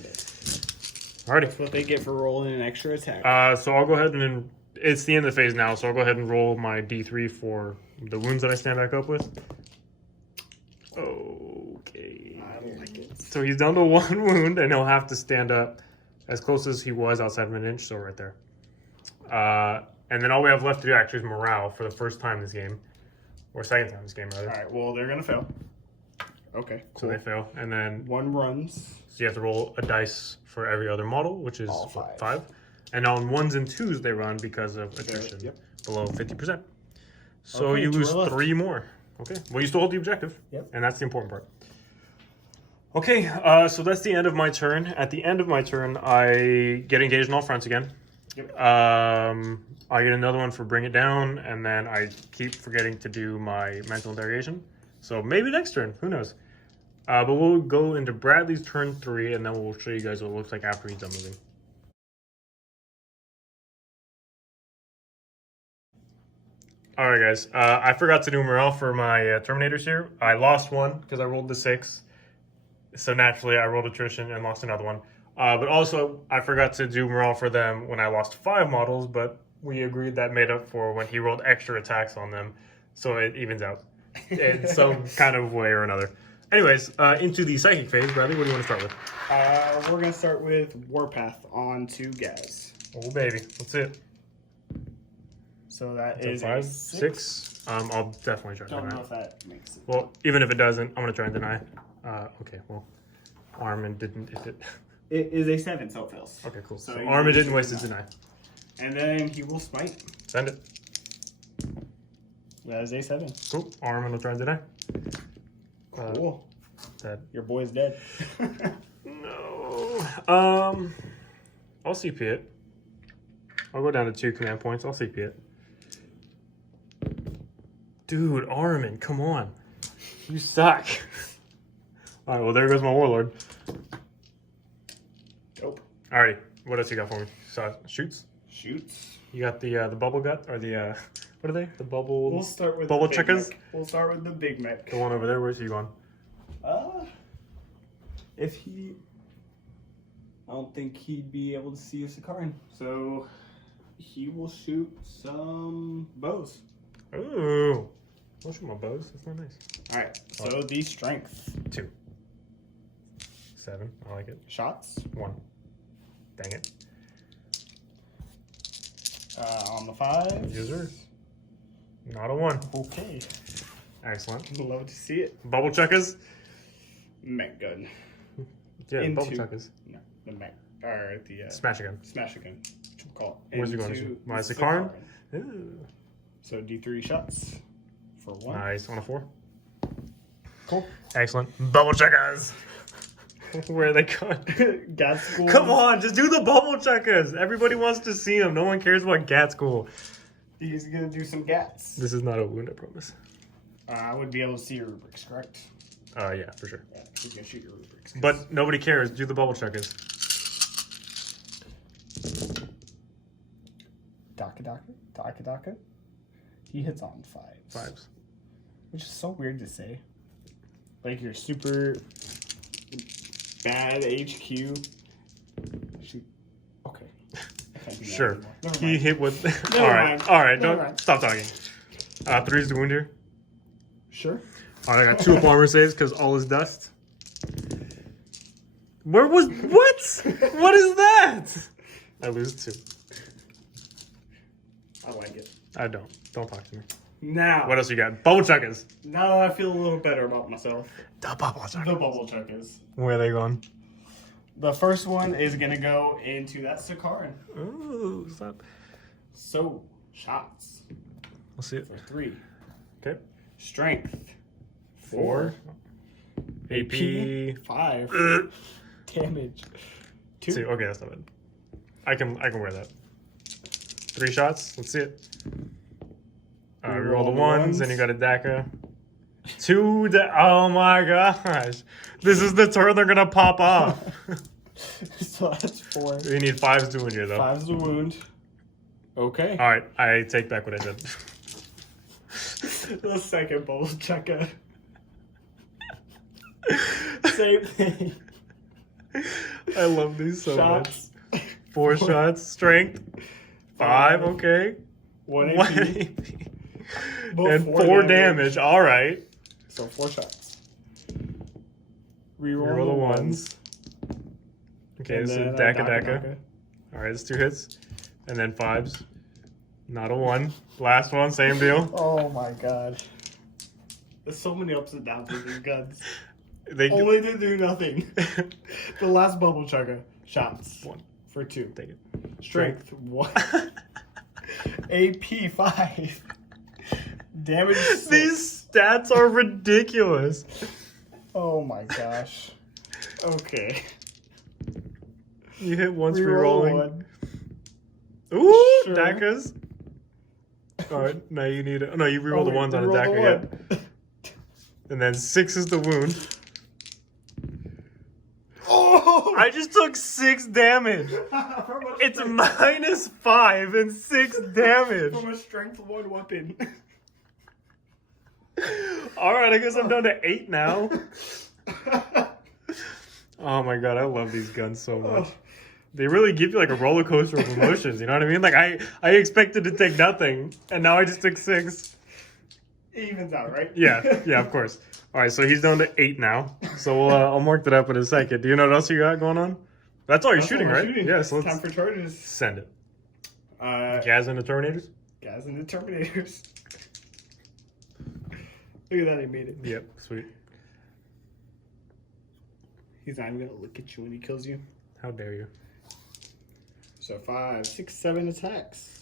Alrighty. That's what they get for rolling an extra attack. So I'll go ahead and it's the end of the phase now, so I'll go ahead and roll my D3 for the wounds that I stand back up with. Okay. I like it. So he's down to 1 wound, and he'll have to stand up as close as he was outside of an inch, so right there. And then all we have left to do actually is morale for the first time this game. Or second time this game, rather. All right, well, they're going to fail. Okay, So cool. they fail. And then 1 runs. so you have to roll a dice for every other model, which is All what, 5. 5. And on 1s and 2s they run because of attrition Yep. below 50%. So Okay, you 2 lose are left. 3 more. Okay. Well, you still hold the objective. Yep. And that's the important part. Okay, so that's the end of my turn. At the end of my turn, I get engaged in all fronts again. Yep. I get another one for bring it down, and then I keep forgetting to do my mental interrogation. So maybe next turn, who knows? But we'll go into Bradley's turn 3, and then we'll show you guys what it looks like after he's done moving. All right, guys. I forgot to do morale for my Terminators here. I lost one because I rolled the 6. So naturally, I rolled attrition and lost another one. But also, I forgot to do morale for them when I lost 5 models, but we agreed that made up for when he rolled extra attacks on them. So it evens out in some kind of way or another. Anyways, into the psychic phase. Bradley, what do you want to start with? We're going to start with Warpath on to Gaz. Oh, baby. Let's see it. So that So is 5, a 6. I'll definitely try to Don't deny. know if that makes it. Well, even if it doesn't, I'm going to try and deny. Okay, well, Armin didn't. It is a 7, so it fails. Okay, cool. So So you Armin lose didn't your waste his deny. deny. And then he will smite. Send it. That is a 7. Cool. Armin will try and deny. Cool. That. Your boy's dead. No. I'll CP it. I'll go down to 2 command points. I'll CP it. Dude, Armin, come on. You suck. All right, well, there goes my Warlord. Dope. Alrighty, what else you got for me? So, shoots? Shoots. You got the bubble gut, or the, what are they? The bubble, We'll start with bubble the big checkers? mech. We'll start with the big mech. The one over there, where's he going? If he... I don't think he'd be able to see a Sakaran. So, he will shoot some bows. Ooh. I'll shoot my bows, that's not nice. Alright, so the strength. 2. 7, I like it. Shots. 1. Dang it. On the 5. User. Not a 1. Okay. Excellent. Love to see it. Bubble chuckers? Mech gun. Yeah, Into- bubble chuckers. No, the mech. Or the Smash again. smash gun. What you call it. Where's he going? Into My the Sakaran? Sakaran. Ooh. So D3 shots for 1. Nice, on a 4. Cool. Excellent. Bubble chuckers! Where are they going? Gat school. Come on, just do the bubble chuckers! Everybody wants to see them. No one cares about Gat School. He's gonna do some gats. This is not a wound, I promise. I would be able to see your rubrics, correct? Yeah, for sure. Yeah, he's gonna shoot your rubrics. But nobody cares. Do the bubble chuckers. Daka. He hits on 5s. 5s. Which is so weird to say. Like you're super bad HQ. Shoot. Okay. I can't do that Sure. anymore. Never He mind. hit with. Never Alright, mind. alright, Never don't mind. stop talking. 3's the wound here. Sure. Alright, I got 2 up armor saves because all is dust. Where was. What? What is that? I lose 2. I like it. I don't. Don't talk to me. Now. What else you got? Bubble chuckers. Now I feel a little better about myself. The bubble The chuckers. bubble chuckers. Where are they going? The first one is gonna go into that Sakaran. Ooh, stop. So shots We'll see it. for 3. Okay. Strength 4. AP. 5. Ugh. Damage 2. 2. Okay, that's not bad. I can wear that. 3 shots. Let's see it. Reroll the 1s, then you got a Daka. 2. Oh my gosh. This is the turn they're gonna pop off. So that's 4. You need 5s to win here, though. 5's the wound. Okay. Alright, I take back what I said. The second bubble checker. Same thing. I love these so Shots. much. 4 shots. Strength. 5, okay. 1 1 AP. AP. Both And 4 damage. Alright. So 4 shots. Reroll Reroll the 1s. Okay, And this then is a Daka. Alright, it's 2 hits. And then 5s. Not a 1. Last one, same deal. Oh my gosh. There's so many ups and downs with these guns. They Only to do nothing. The last bubble chugga. Shots. 1. For 2. Take it. Strength 1. AP 5. Damage 6. These stats are ridiculous. Oh my gosh. Okay. You hit once Reroll rerolling. 1. Ooh, Sure. Dakas. Alright, now you need no, you reroll the wait, ones on a reroll the Daka, yeah. one. And then 6 is the wound. Oh! I just took 6 damage. It's minus 5 and 6 damage. From a strength 1 weapon. Alright, I guess I'm down to 8 now. Oh my god, I love these guns so much. They really give you like a roller coaster of emotions, you know what I mean? Like I expected to take nothing, and now I just took 6. It evens out, right? Yeah, of course. Alright, so he's down to 8 now. So I'll mark that up in a second. Do you know what else you got going on? That's all you're shooting, all I'm right? shooting. Yeah, so Time let's for charges. send it. Uh, Gaz and the Terminators? Guys and the Terminators. Look at that, he made it. Yep, sweet. He's not even gonna look at you when he kills you. How dare you? So 5, 6, 7 attacks.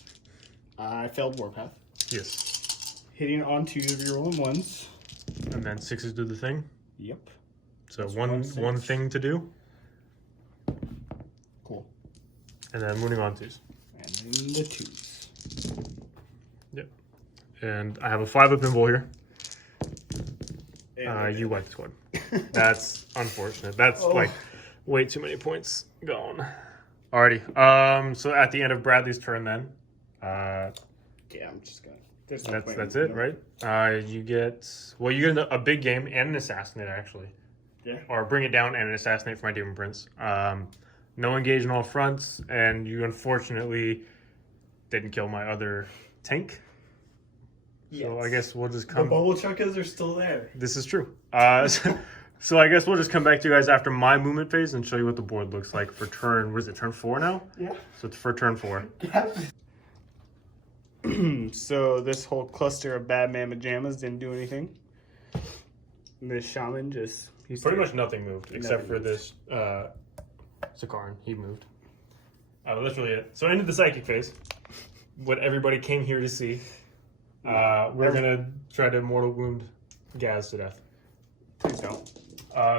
I failed Warpath. Yes. Hitting on 2s, rerolling 1s. And then 6s do the thing. Yep. So That's one 1, 6. thing to do. Cool. And then moving on 2s. And then the 2s. Yep. And I have a 5 up pinball here. And You wipe the squad. That's unfortunate. That's like way too many points gone. Alrighty. So at the end of Bradley's turn, then. Yeah, I'm just gonna. There's no point That's in it, right? You get a big game and an assassinate actually. Yeah. Or bring it down and an assassinate for my Demon Prince. No engage on all fronts, and you unfortunately didn't kill my other tank. So I guess we'll just The come. bubble chuckas are still there. This is true. So I guess we'll just come back to you guys after my movement phase and show you what the board looks like for turn. What is it? Turn 4 now. Yeah. So it's for turn 4. So this whole cluster of bad man pajamas didn't do anything. This shaman he's Pretty much nothing moved except for moved. this Sakaran. He moved. That's really it. So into the psychic phase. What everybody came here to see. We're gonna try to mortal wound Gaz to death. Please don't.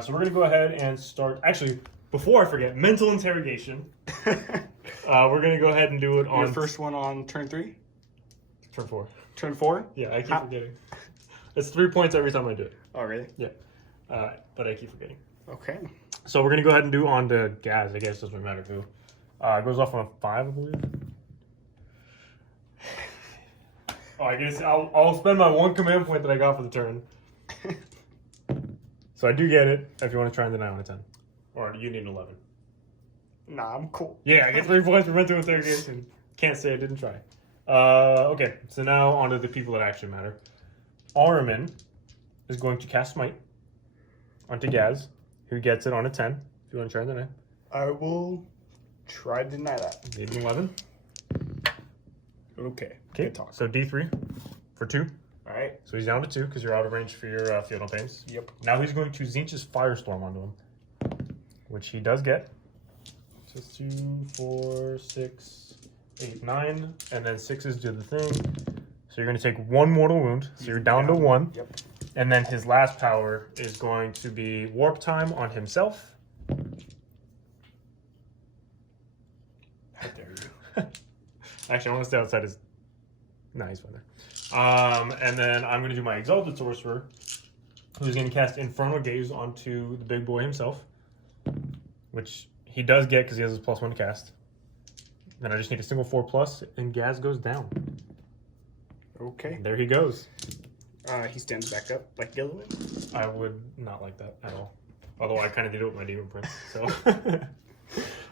So we're gonna go ahead and start. Actually, before I forget, mental interrogation. We're gonna go ahead and do it on Your first one on turn 3? turn 4. Turn 4? Yeah, I keep forgetting. It's 3 points every time I do it. Oh, really? Yeah, but I keep forgetting. Okay. So we're gonna go ahead and do on to Gaz. I guess doesn't matter who. It goes off on a 5, I believe. Oh, I guess I'll spend my 1 command point that I got for the turn. So I do get it if you want to try and deny on a 10. Or you need an 11. Nah, I'm cool. Yeah, I get 3 points for mental interrogation. Can't say I didn't try. Okay, so now on to the people that actually matter. Aramin is going to cast Smite onto Gaz, who gets it on a 10. If you want to try and deny. I will try to deny that. Need an 11. Okay. Okay, Good talk. so D3 for 2. All right. So he's down to 2 because you're out of range for your Field of Pains. Yep. Now he's going to Zinch's Firestorm onto him, which he does get. So it's 2, 4, 6, 8, 9, and then 6s do the thing. So you're going to take 1 mortal wound, so you're down to 1. Yep. And then his last power is going to be Warp Time on himself. How dare you? Actually, I want to stay outside his... Nah, he's fine there. And then I'm going to do my Exalted Sorcerer, who's going to cast Infernal Gaze onto the big boy himself, which he does get because he has his +1 to cast. Then I just need a single 4+, and Gaz goes down. Okay. There he goes. He stands back up like Gilliman. I would not like that at all. Although I kind of did it with my Demon Prince, so...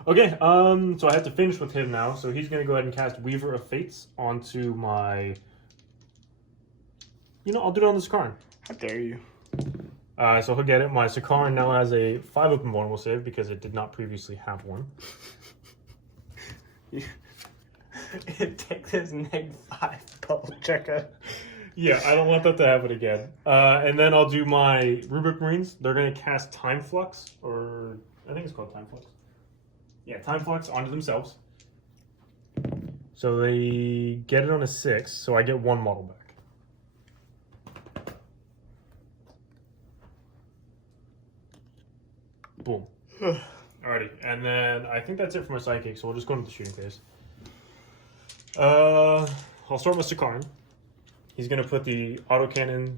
Okay, so I have to finish with him now. So he's going to go ahead and cast Weaver of Fates onto my... You know, I'll do it on the Sakaran. How dare you? So he'll get it. My Sakaran now has a 5 open vulnerable save because it did not previously have one. Take this -5 bubble checker. Yeah, I don't want that to happen again. And then I'll do my Rubric Marines. They're going to cast Time Flux, or I think it's called Time Flux. Yeah, Time Flux onto themselves. So they get it on a 6, so I get 1 model back. Boom. Alrighty, and then I think that's it for my sidekick, so we'll just go into the shooting phase. I'll start with Sakaran. He's gonna put the autocannon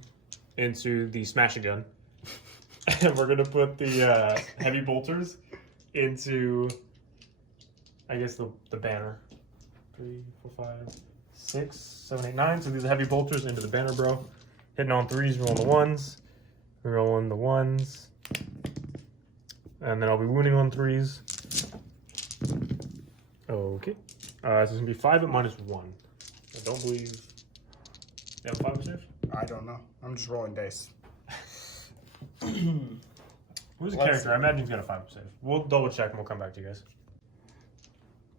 into the smashing gun. And we're gonna put the heavy bolters into, I guess, the banner. 3, 4, 5, 6, 7, 8, 9. So these are heavy bolters into the banner, bro. Hitting on 3s, rolling the 1s. Rolling the 1s. And then I'll be wounding on 3s. Okay. So it's gonna be 5 at -1. I don't believe. You have a 5 save? I don't know. I'm just rolling dice. Who's the character? I imagine he's got a 5 save. We'll double check and we'll come back to you guys.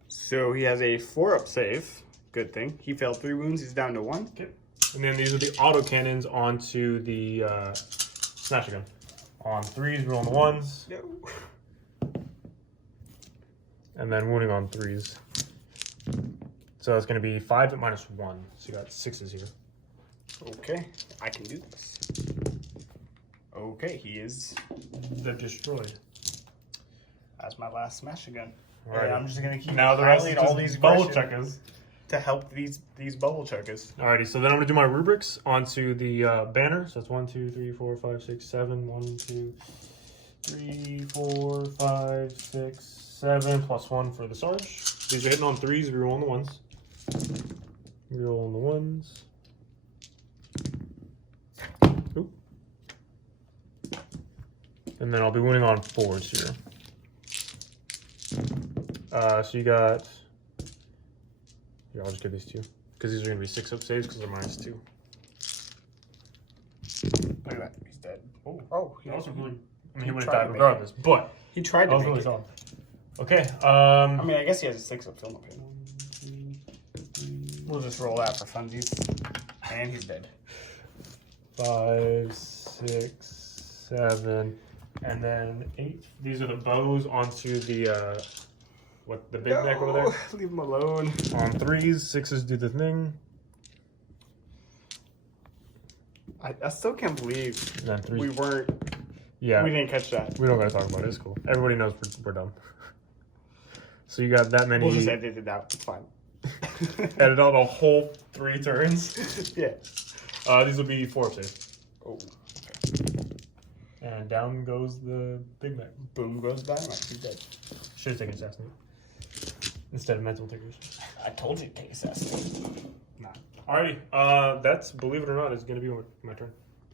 So he has a 4-up save. Good thing. He failed 3 wounds. He's down to 1. Okay. And then these are the autocannons onto the smasher gun. On 3s, rolling the 1s. No. And then wounding on 3s. So it's going to be 5 at -1. So you got 6s here. Okay, I can do this. Okay, he is. They're destroyed. That's my last smasher gun. Alright. And I'm just gonna keep Now the rest is highlighting all just these bubble aggression checkers. to help these bubble checkers. Alrighty, so then I'm gonna do my rubrics onto the banner. So it's 1, 2, 3, 4, 5, 6, 7. 1, 2, 3, 4, 5, 6, 7 +1 for the Sarge. These are hitting on 3s. Reroll on the 1s. Reroll on the 1s. Oop. And then I'll be winning on 4s here. So you got. Yeah, I'll just give these to you. Because these are going to be 6-up saves because they're -2. Look at that, he's dead. Oh, He also really. I mean, he would have tried died to make regardless, but he tried that to was make really it. solid. Okay, I mean, I guess he has a 6-up film up here. We'll just roll that for funsies. And he's dead. 5, 6, 7, and then 8. These are the bows onto the the big neck over there. Leave him alone. On 3s, 6s do the thing. I still can't believe And then 3s. we weren't. Yeah, We didn't catch that. we don't gotta talk about it. It's cool. Everybody knows we're done. So you got that many. We'll just edit it out. It's fine. Edit out a whole 3 turns. Yeah. These will be 4 saves. Oh. And down goes the big neck. Boom goes dynamite. He's dead. Should have taken assassinate instead of mental integration. I told you to take assassinate. Nah. Alrighty, that's, believe it or not, is going to be my turn.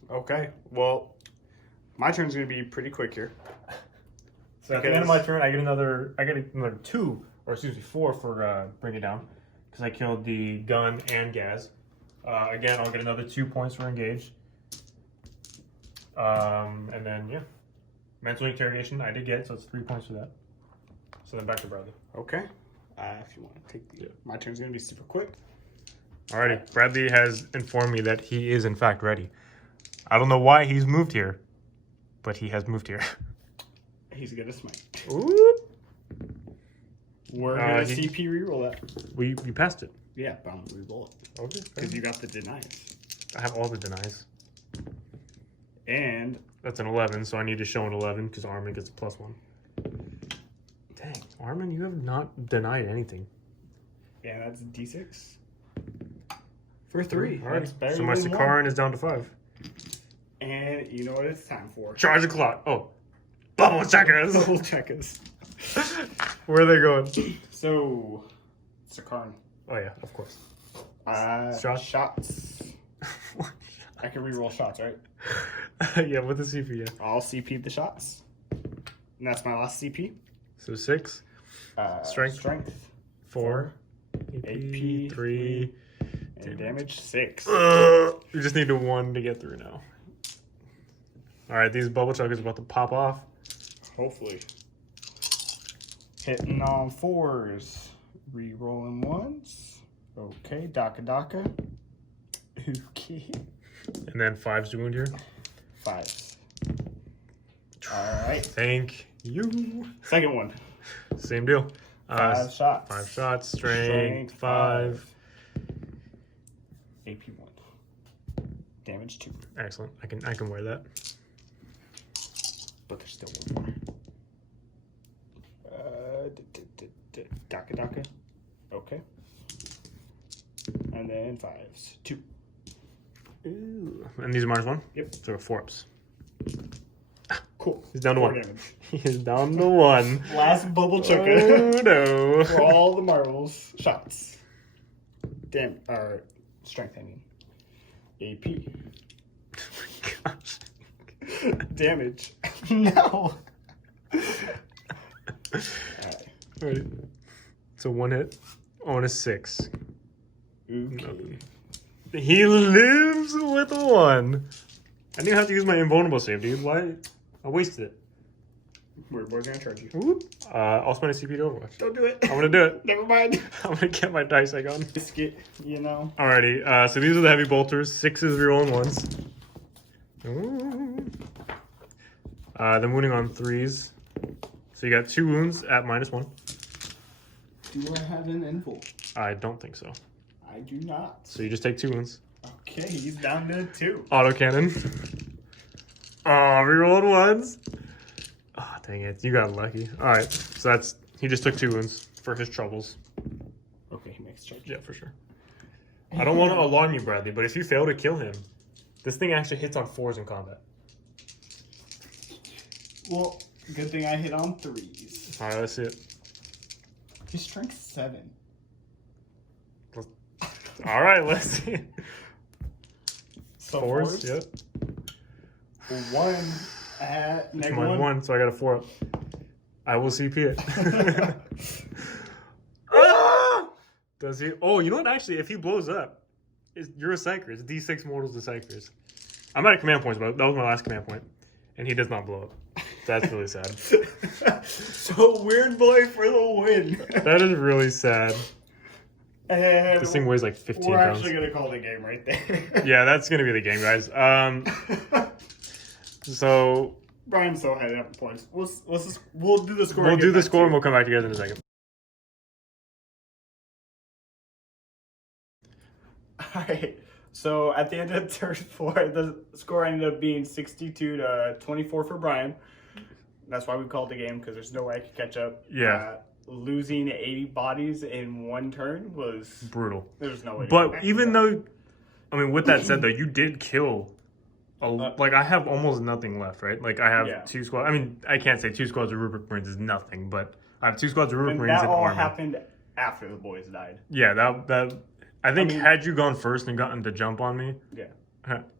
Okay. Well, my turn's gonna be pretty quick here. So at the end of my turn, I get another 2, or excuse me, 4 for bring it down, because I killed the gun and Gaz. Again, I'll get another 2 points for engage. And then yeah, mental interrogation I did get, so it's 3 points for that. So then back to Bradley. Okay. If you want to take the, my turn's gonna be super quick. Alrighty, Bradley has informed me that he is in fact ready. I don't know why he's moved here, but he has moved here. He's gonna smite. Ooh. We're gonna CP reroll that. We passed it. Yeah, but I'm gonna reroll it. Okay. Because you got the denies. I have all the denies. And That's an 11, so I need to show an 11 because Armin gets a +1. Dang, Armin, you have not denied anything. yeah, that's D6. For 3. All right. That's better So my than Sakaran is down to 5. 1. And you know what it's time for? Charge the clock. Oh, bubble checkers. Double checkers. Where are they going? So, Sakaran. Oh yeah, of course. Shots. I can reroll shots, right? Yeah, with the CP. Yeah. I'll CP the shots. And that's my last CP. So 6, Strength. Strength. 4, AP, 3. And damage 6. We just need a 1 to get through now. All right, these bubble chuggers about to pop off. Hopefully. Hitting on 4s. Re-rolling once. Okay, Daka. Okay. And then 5s to wound here. 5s. Alright. Thank you. Second one. Same deal. 5 shots. 5 shots. Strength 5. AP 1. Damage 2. Excellent. I can wear that. But there's still one more. Daka. Okay. And then 5s. 2. Ooh. And these are -1? Yep. So 4-ups. Cool. He's down to 4 1. damage. He's down to 1. Last bubble chucker. Oh no. For all the marbles. Shots. Strength, I mean. AP. Oh my gosh. Damage. No. Alright. So 1 hit on a 6. Okay. He lives with 1. I didn't have to use my invulnerable save, dude. Why? I wasted it. Weird boy's gonna charge you. Whoop. I'll spend a CP to Overwatch. Don't do it. I'm gonna do it. Never mind. I'm gonna get my dice egg on. Biscuit, you know. Alrighty, so these are the heavy bolters. 6s rerolling 1s. Ooh. Then wounding on 3s. So you got 2 wounds at -1. Do I have an info? I don't think so. I do not. So you just take 2 wounds. Okay, he's down to 2. Autocannon. Oh, rerolled 1s. Oh, dang it. You got lucky. Alright, so he just took 2 wounds for his troubles. Okay, he makes charge. Yeah, for sure. I don't want to alarm you, Bradley, but if you fail to kill him, this thing actually hits on 4s in combat. Well, good thing I hit on 3s. Alright, let's see it. He's strength 7. Alright, let's see it. So 4s, yep. 1 at It's negative mine 1. 1, so I got a 4 up. I will CP it. Ah! Does he? Oh, you know what? Actually, if he blows up, you're a Psyker. It's D6 mortals to Psychers. I'm out of command points, but that was my last command point. And he does not blow up. That's really sad. So weird boy for the win. That is really sad. And This thing weighs like 15 we're pounds. actually going to call the game right there. Yeah, that's going to be the game, guys. So Brian's so high up points. We'll do the score. we'll and do get the back score to and you. we'll come back to you guys in a second. Alright, so at the end of the third floor, the score ended up being 62 to 24 for Brian. That's why we called the game, because there's no way I could catch up. Yeah. Losing 80 bodies in one turn was... Brutal. There's no way to get But back even to that. though, I mean, with that said, though, you did kill. Like, I have almost nothing left, right? Like, I have 2 squads. I mean, I can't say 2 squads of Rubric Marines is nothing, but I have 2 squads of Rubric And Marines that and all armor. happened after the boys died. Yeah, that I think mean- had you gone first and gotten to jump on me, Yeah.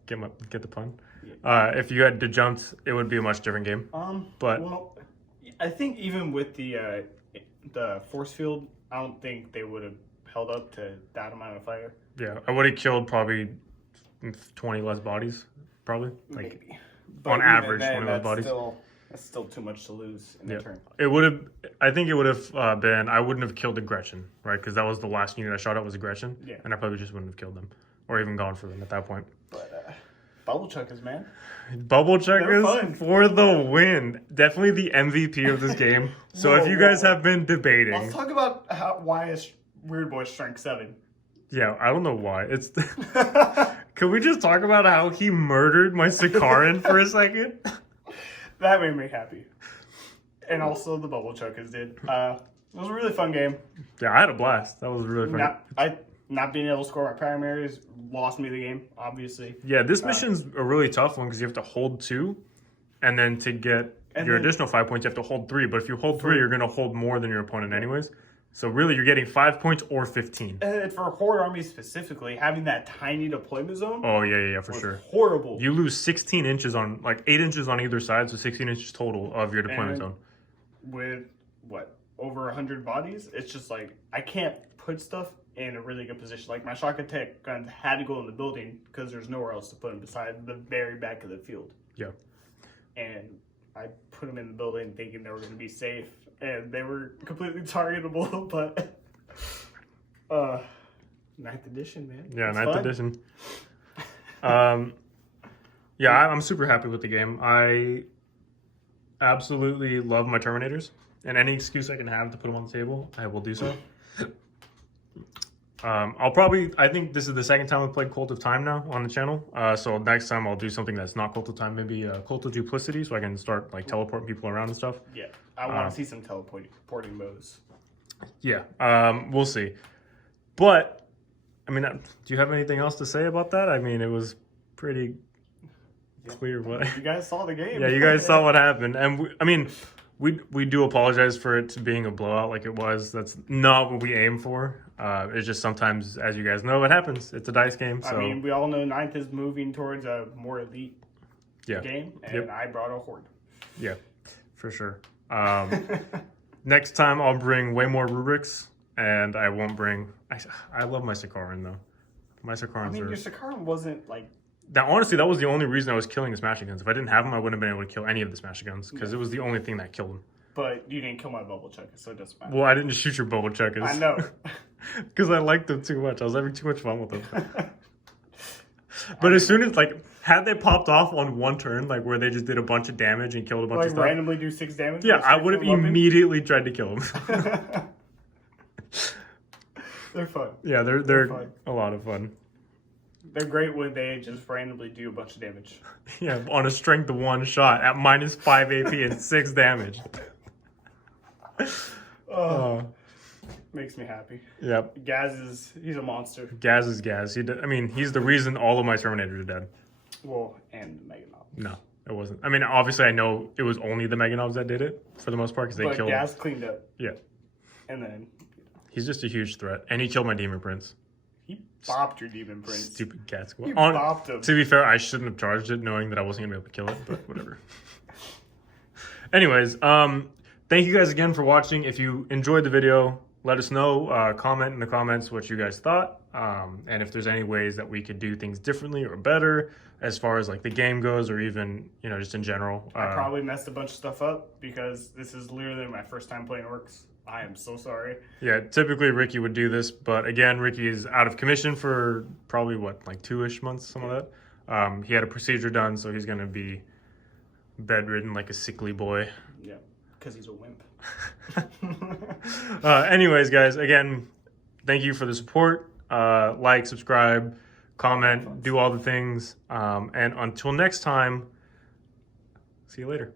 get the pun. If you had to jumped, it would be a much different game. But Well, I think even with the force field, I don't think they would have held up to that amount of fire. yeah, I would have killed probably 20 less bodies, probably. Like Maybe. on even average, then, 20 less bodies. That's still too much to lose in Yeah. the turn. It would have. I think it would have been. I wouldn't have killed the Gretchen, right? Because that was the last unit I shot at was a Gretchen, Yeah. and I probably just wouldn't have killed them, or even gone for them at that point. But bubble chuckers, man. Bubble checkers fun. for the win. Definitely the MVP of this game. So Whoa, if you guys whoa. have been debating, Let's talk about why is Weird Boy strength 7. yeah, I don't know why. It's. Can we just talk about how he murdered my Sikaran for a second? That made me happy. And also the bubble chuckers did. It was a really fun game. Yeah, I had a blast. That was really fun. Not being able to score my primaries lost me the game, obviously. Yeah, this mission's a really tough one because you have to hold 2, and then to get your additional 5 points, you have to hold 3. But if you hold 3, you're going to hold more than your opponent anyways. So really, you're getting 5 points or 15. And for Horde Army specifically, having that tiny deployment zone Oh, yeah, for was sure. horrible. You lose 16 inches on, like 8 inches on either side, so 16 inches total of your deployment And zone. with, over 100 bodies, it's just like, I can't put stuff in a really good position. Like, my shock attack guns had to go in the building because there's nowhere else to put them besides the very back of the field. Yeah. And I put them in the building thinking they were going to be safe, and they were completely targetable, but 9th edition, man. Yeah, It's 9th fun. edition. Yeah, I'm super happy with the game. I absolutely love my Terminators, and any excuse I can have to put them on the table, I will do so. I think this is the second time I've played Cult of Time now on the channel. So next time I'll do something that's not Cult of Time, maybe Cult of Duplicity, so I can start like teleporting people around and stuff. Yeah, I want to see some teleporting modes. Yeah, we'll see. But, I mean, do you have anything else to say about that? I mean, it was pretty clear what... You guys saw the game. Yeah, you guys saw what happened. And, we do apologize for it being a blowout like it was. That's not what we aim for. It's just sometimes, as you guys know, it happens. It's a dice game. So. I mean, we all know 9th is moving towards a more elite game, and I brought a horde. Yeah, for sure. Next time I'll bring way more rubrics, and I won't bring... I love my Sakaran, though. My Sakarans your Sakaran wasn't, like... Honestly, that was the only reason I was killing the Smashing Guns. If I didn't have them, I wouldn't have been able to kill any of the Smashing Guns, because it was the only thing that killed them. But you didn't kill my bubble chuckers, so it doesn't matter. Well, I didn't shoot your bubble chuckers. I know. Because I liked them too much. I was having too much fun with them. But as soon as, had they popped off on one turn, where they just did a bunch of damage and killed a bunch of stuff. Randomly do 6 damage? Yeah, I would have immediately tried to kill them. They're fun. Yeah, they're fun. A lot of fun. They're great when they just randomly do a bunch of damage. Yeah, on a strength of 1 shot at -5 AP and 6 damage. Makes me happy. Yep. He's a monster. Gaz is Gaz. He's the reason all of my Terminators are dead. Well, and Meganov. No, it wasn't. Obviously I know it was only the Meganovs that did it for the most part because they killed. Gaz cleaned up. Yeah. And then he's just a huge threat, and he killed my Demon Prince. He bopped your Demon Prince. Stupid cat squad. You bopped him. To be fair, I shouldn't have charged it, knowing that I wasn't gonna be able to kill it. But whatever. Anyways, thank you guys again for watching. If you enjoyed the video, let us know. Comment in the comments what you guys thought, and if there's any ways that we could do things differently or better as far as the game goes, or even just in general. I probably messed a bunch of stuff up because this is literally my first time playing Orks. I am so sorry. Yeah, typically Ricky would do this, but again, Ricky is out of commission for probably 2-ish months, some of that. He had a procedure done, so he's gonna be bedridden like a sickly boy. Yeah, because he's a wimp. Anyways, guys, again, thank you for the support. Like, subscribe, comment, do all the things. And until next time, see you later.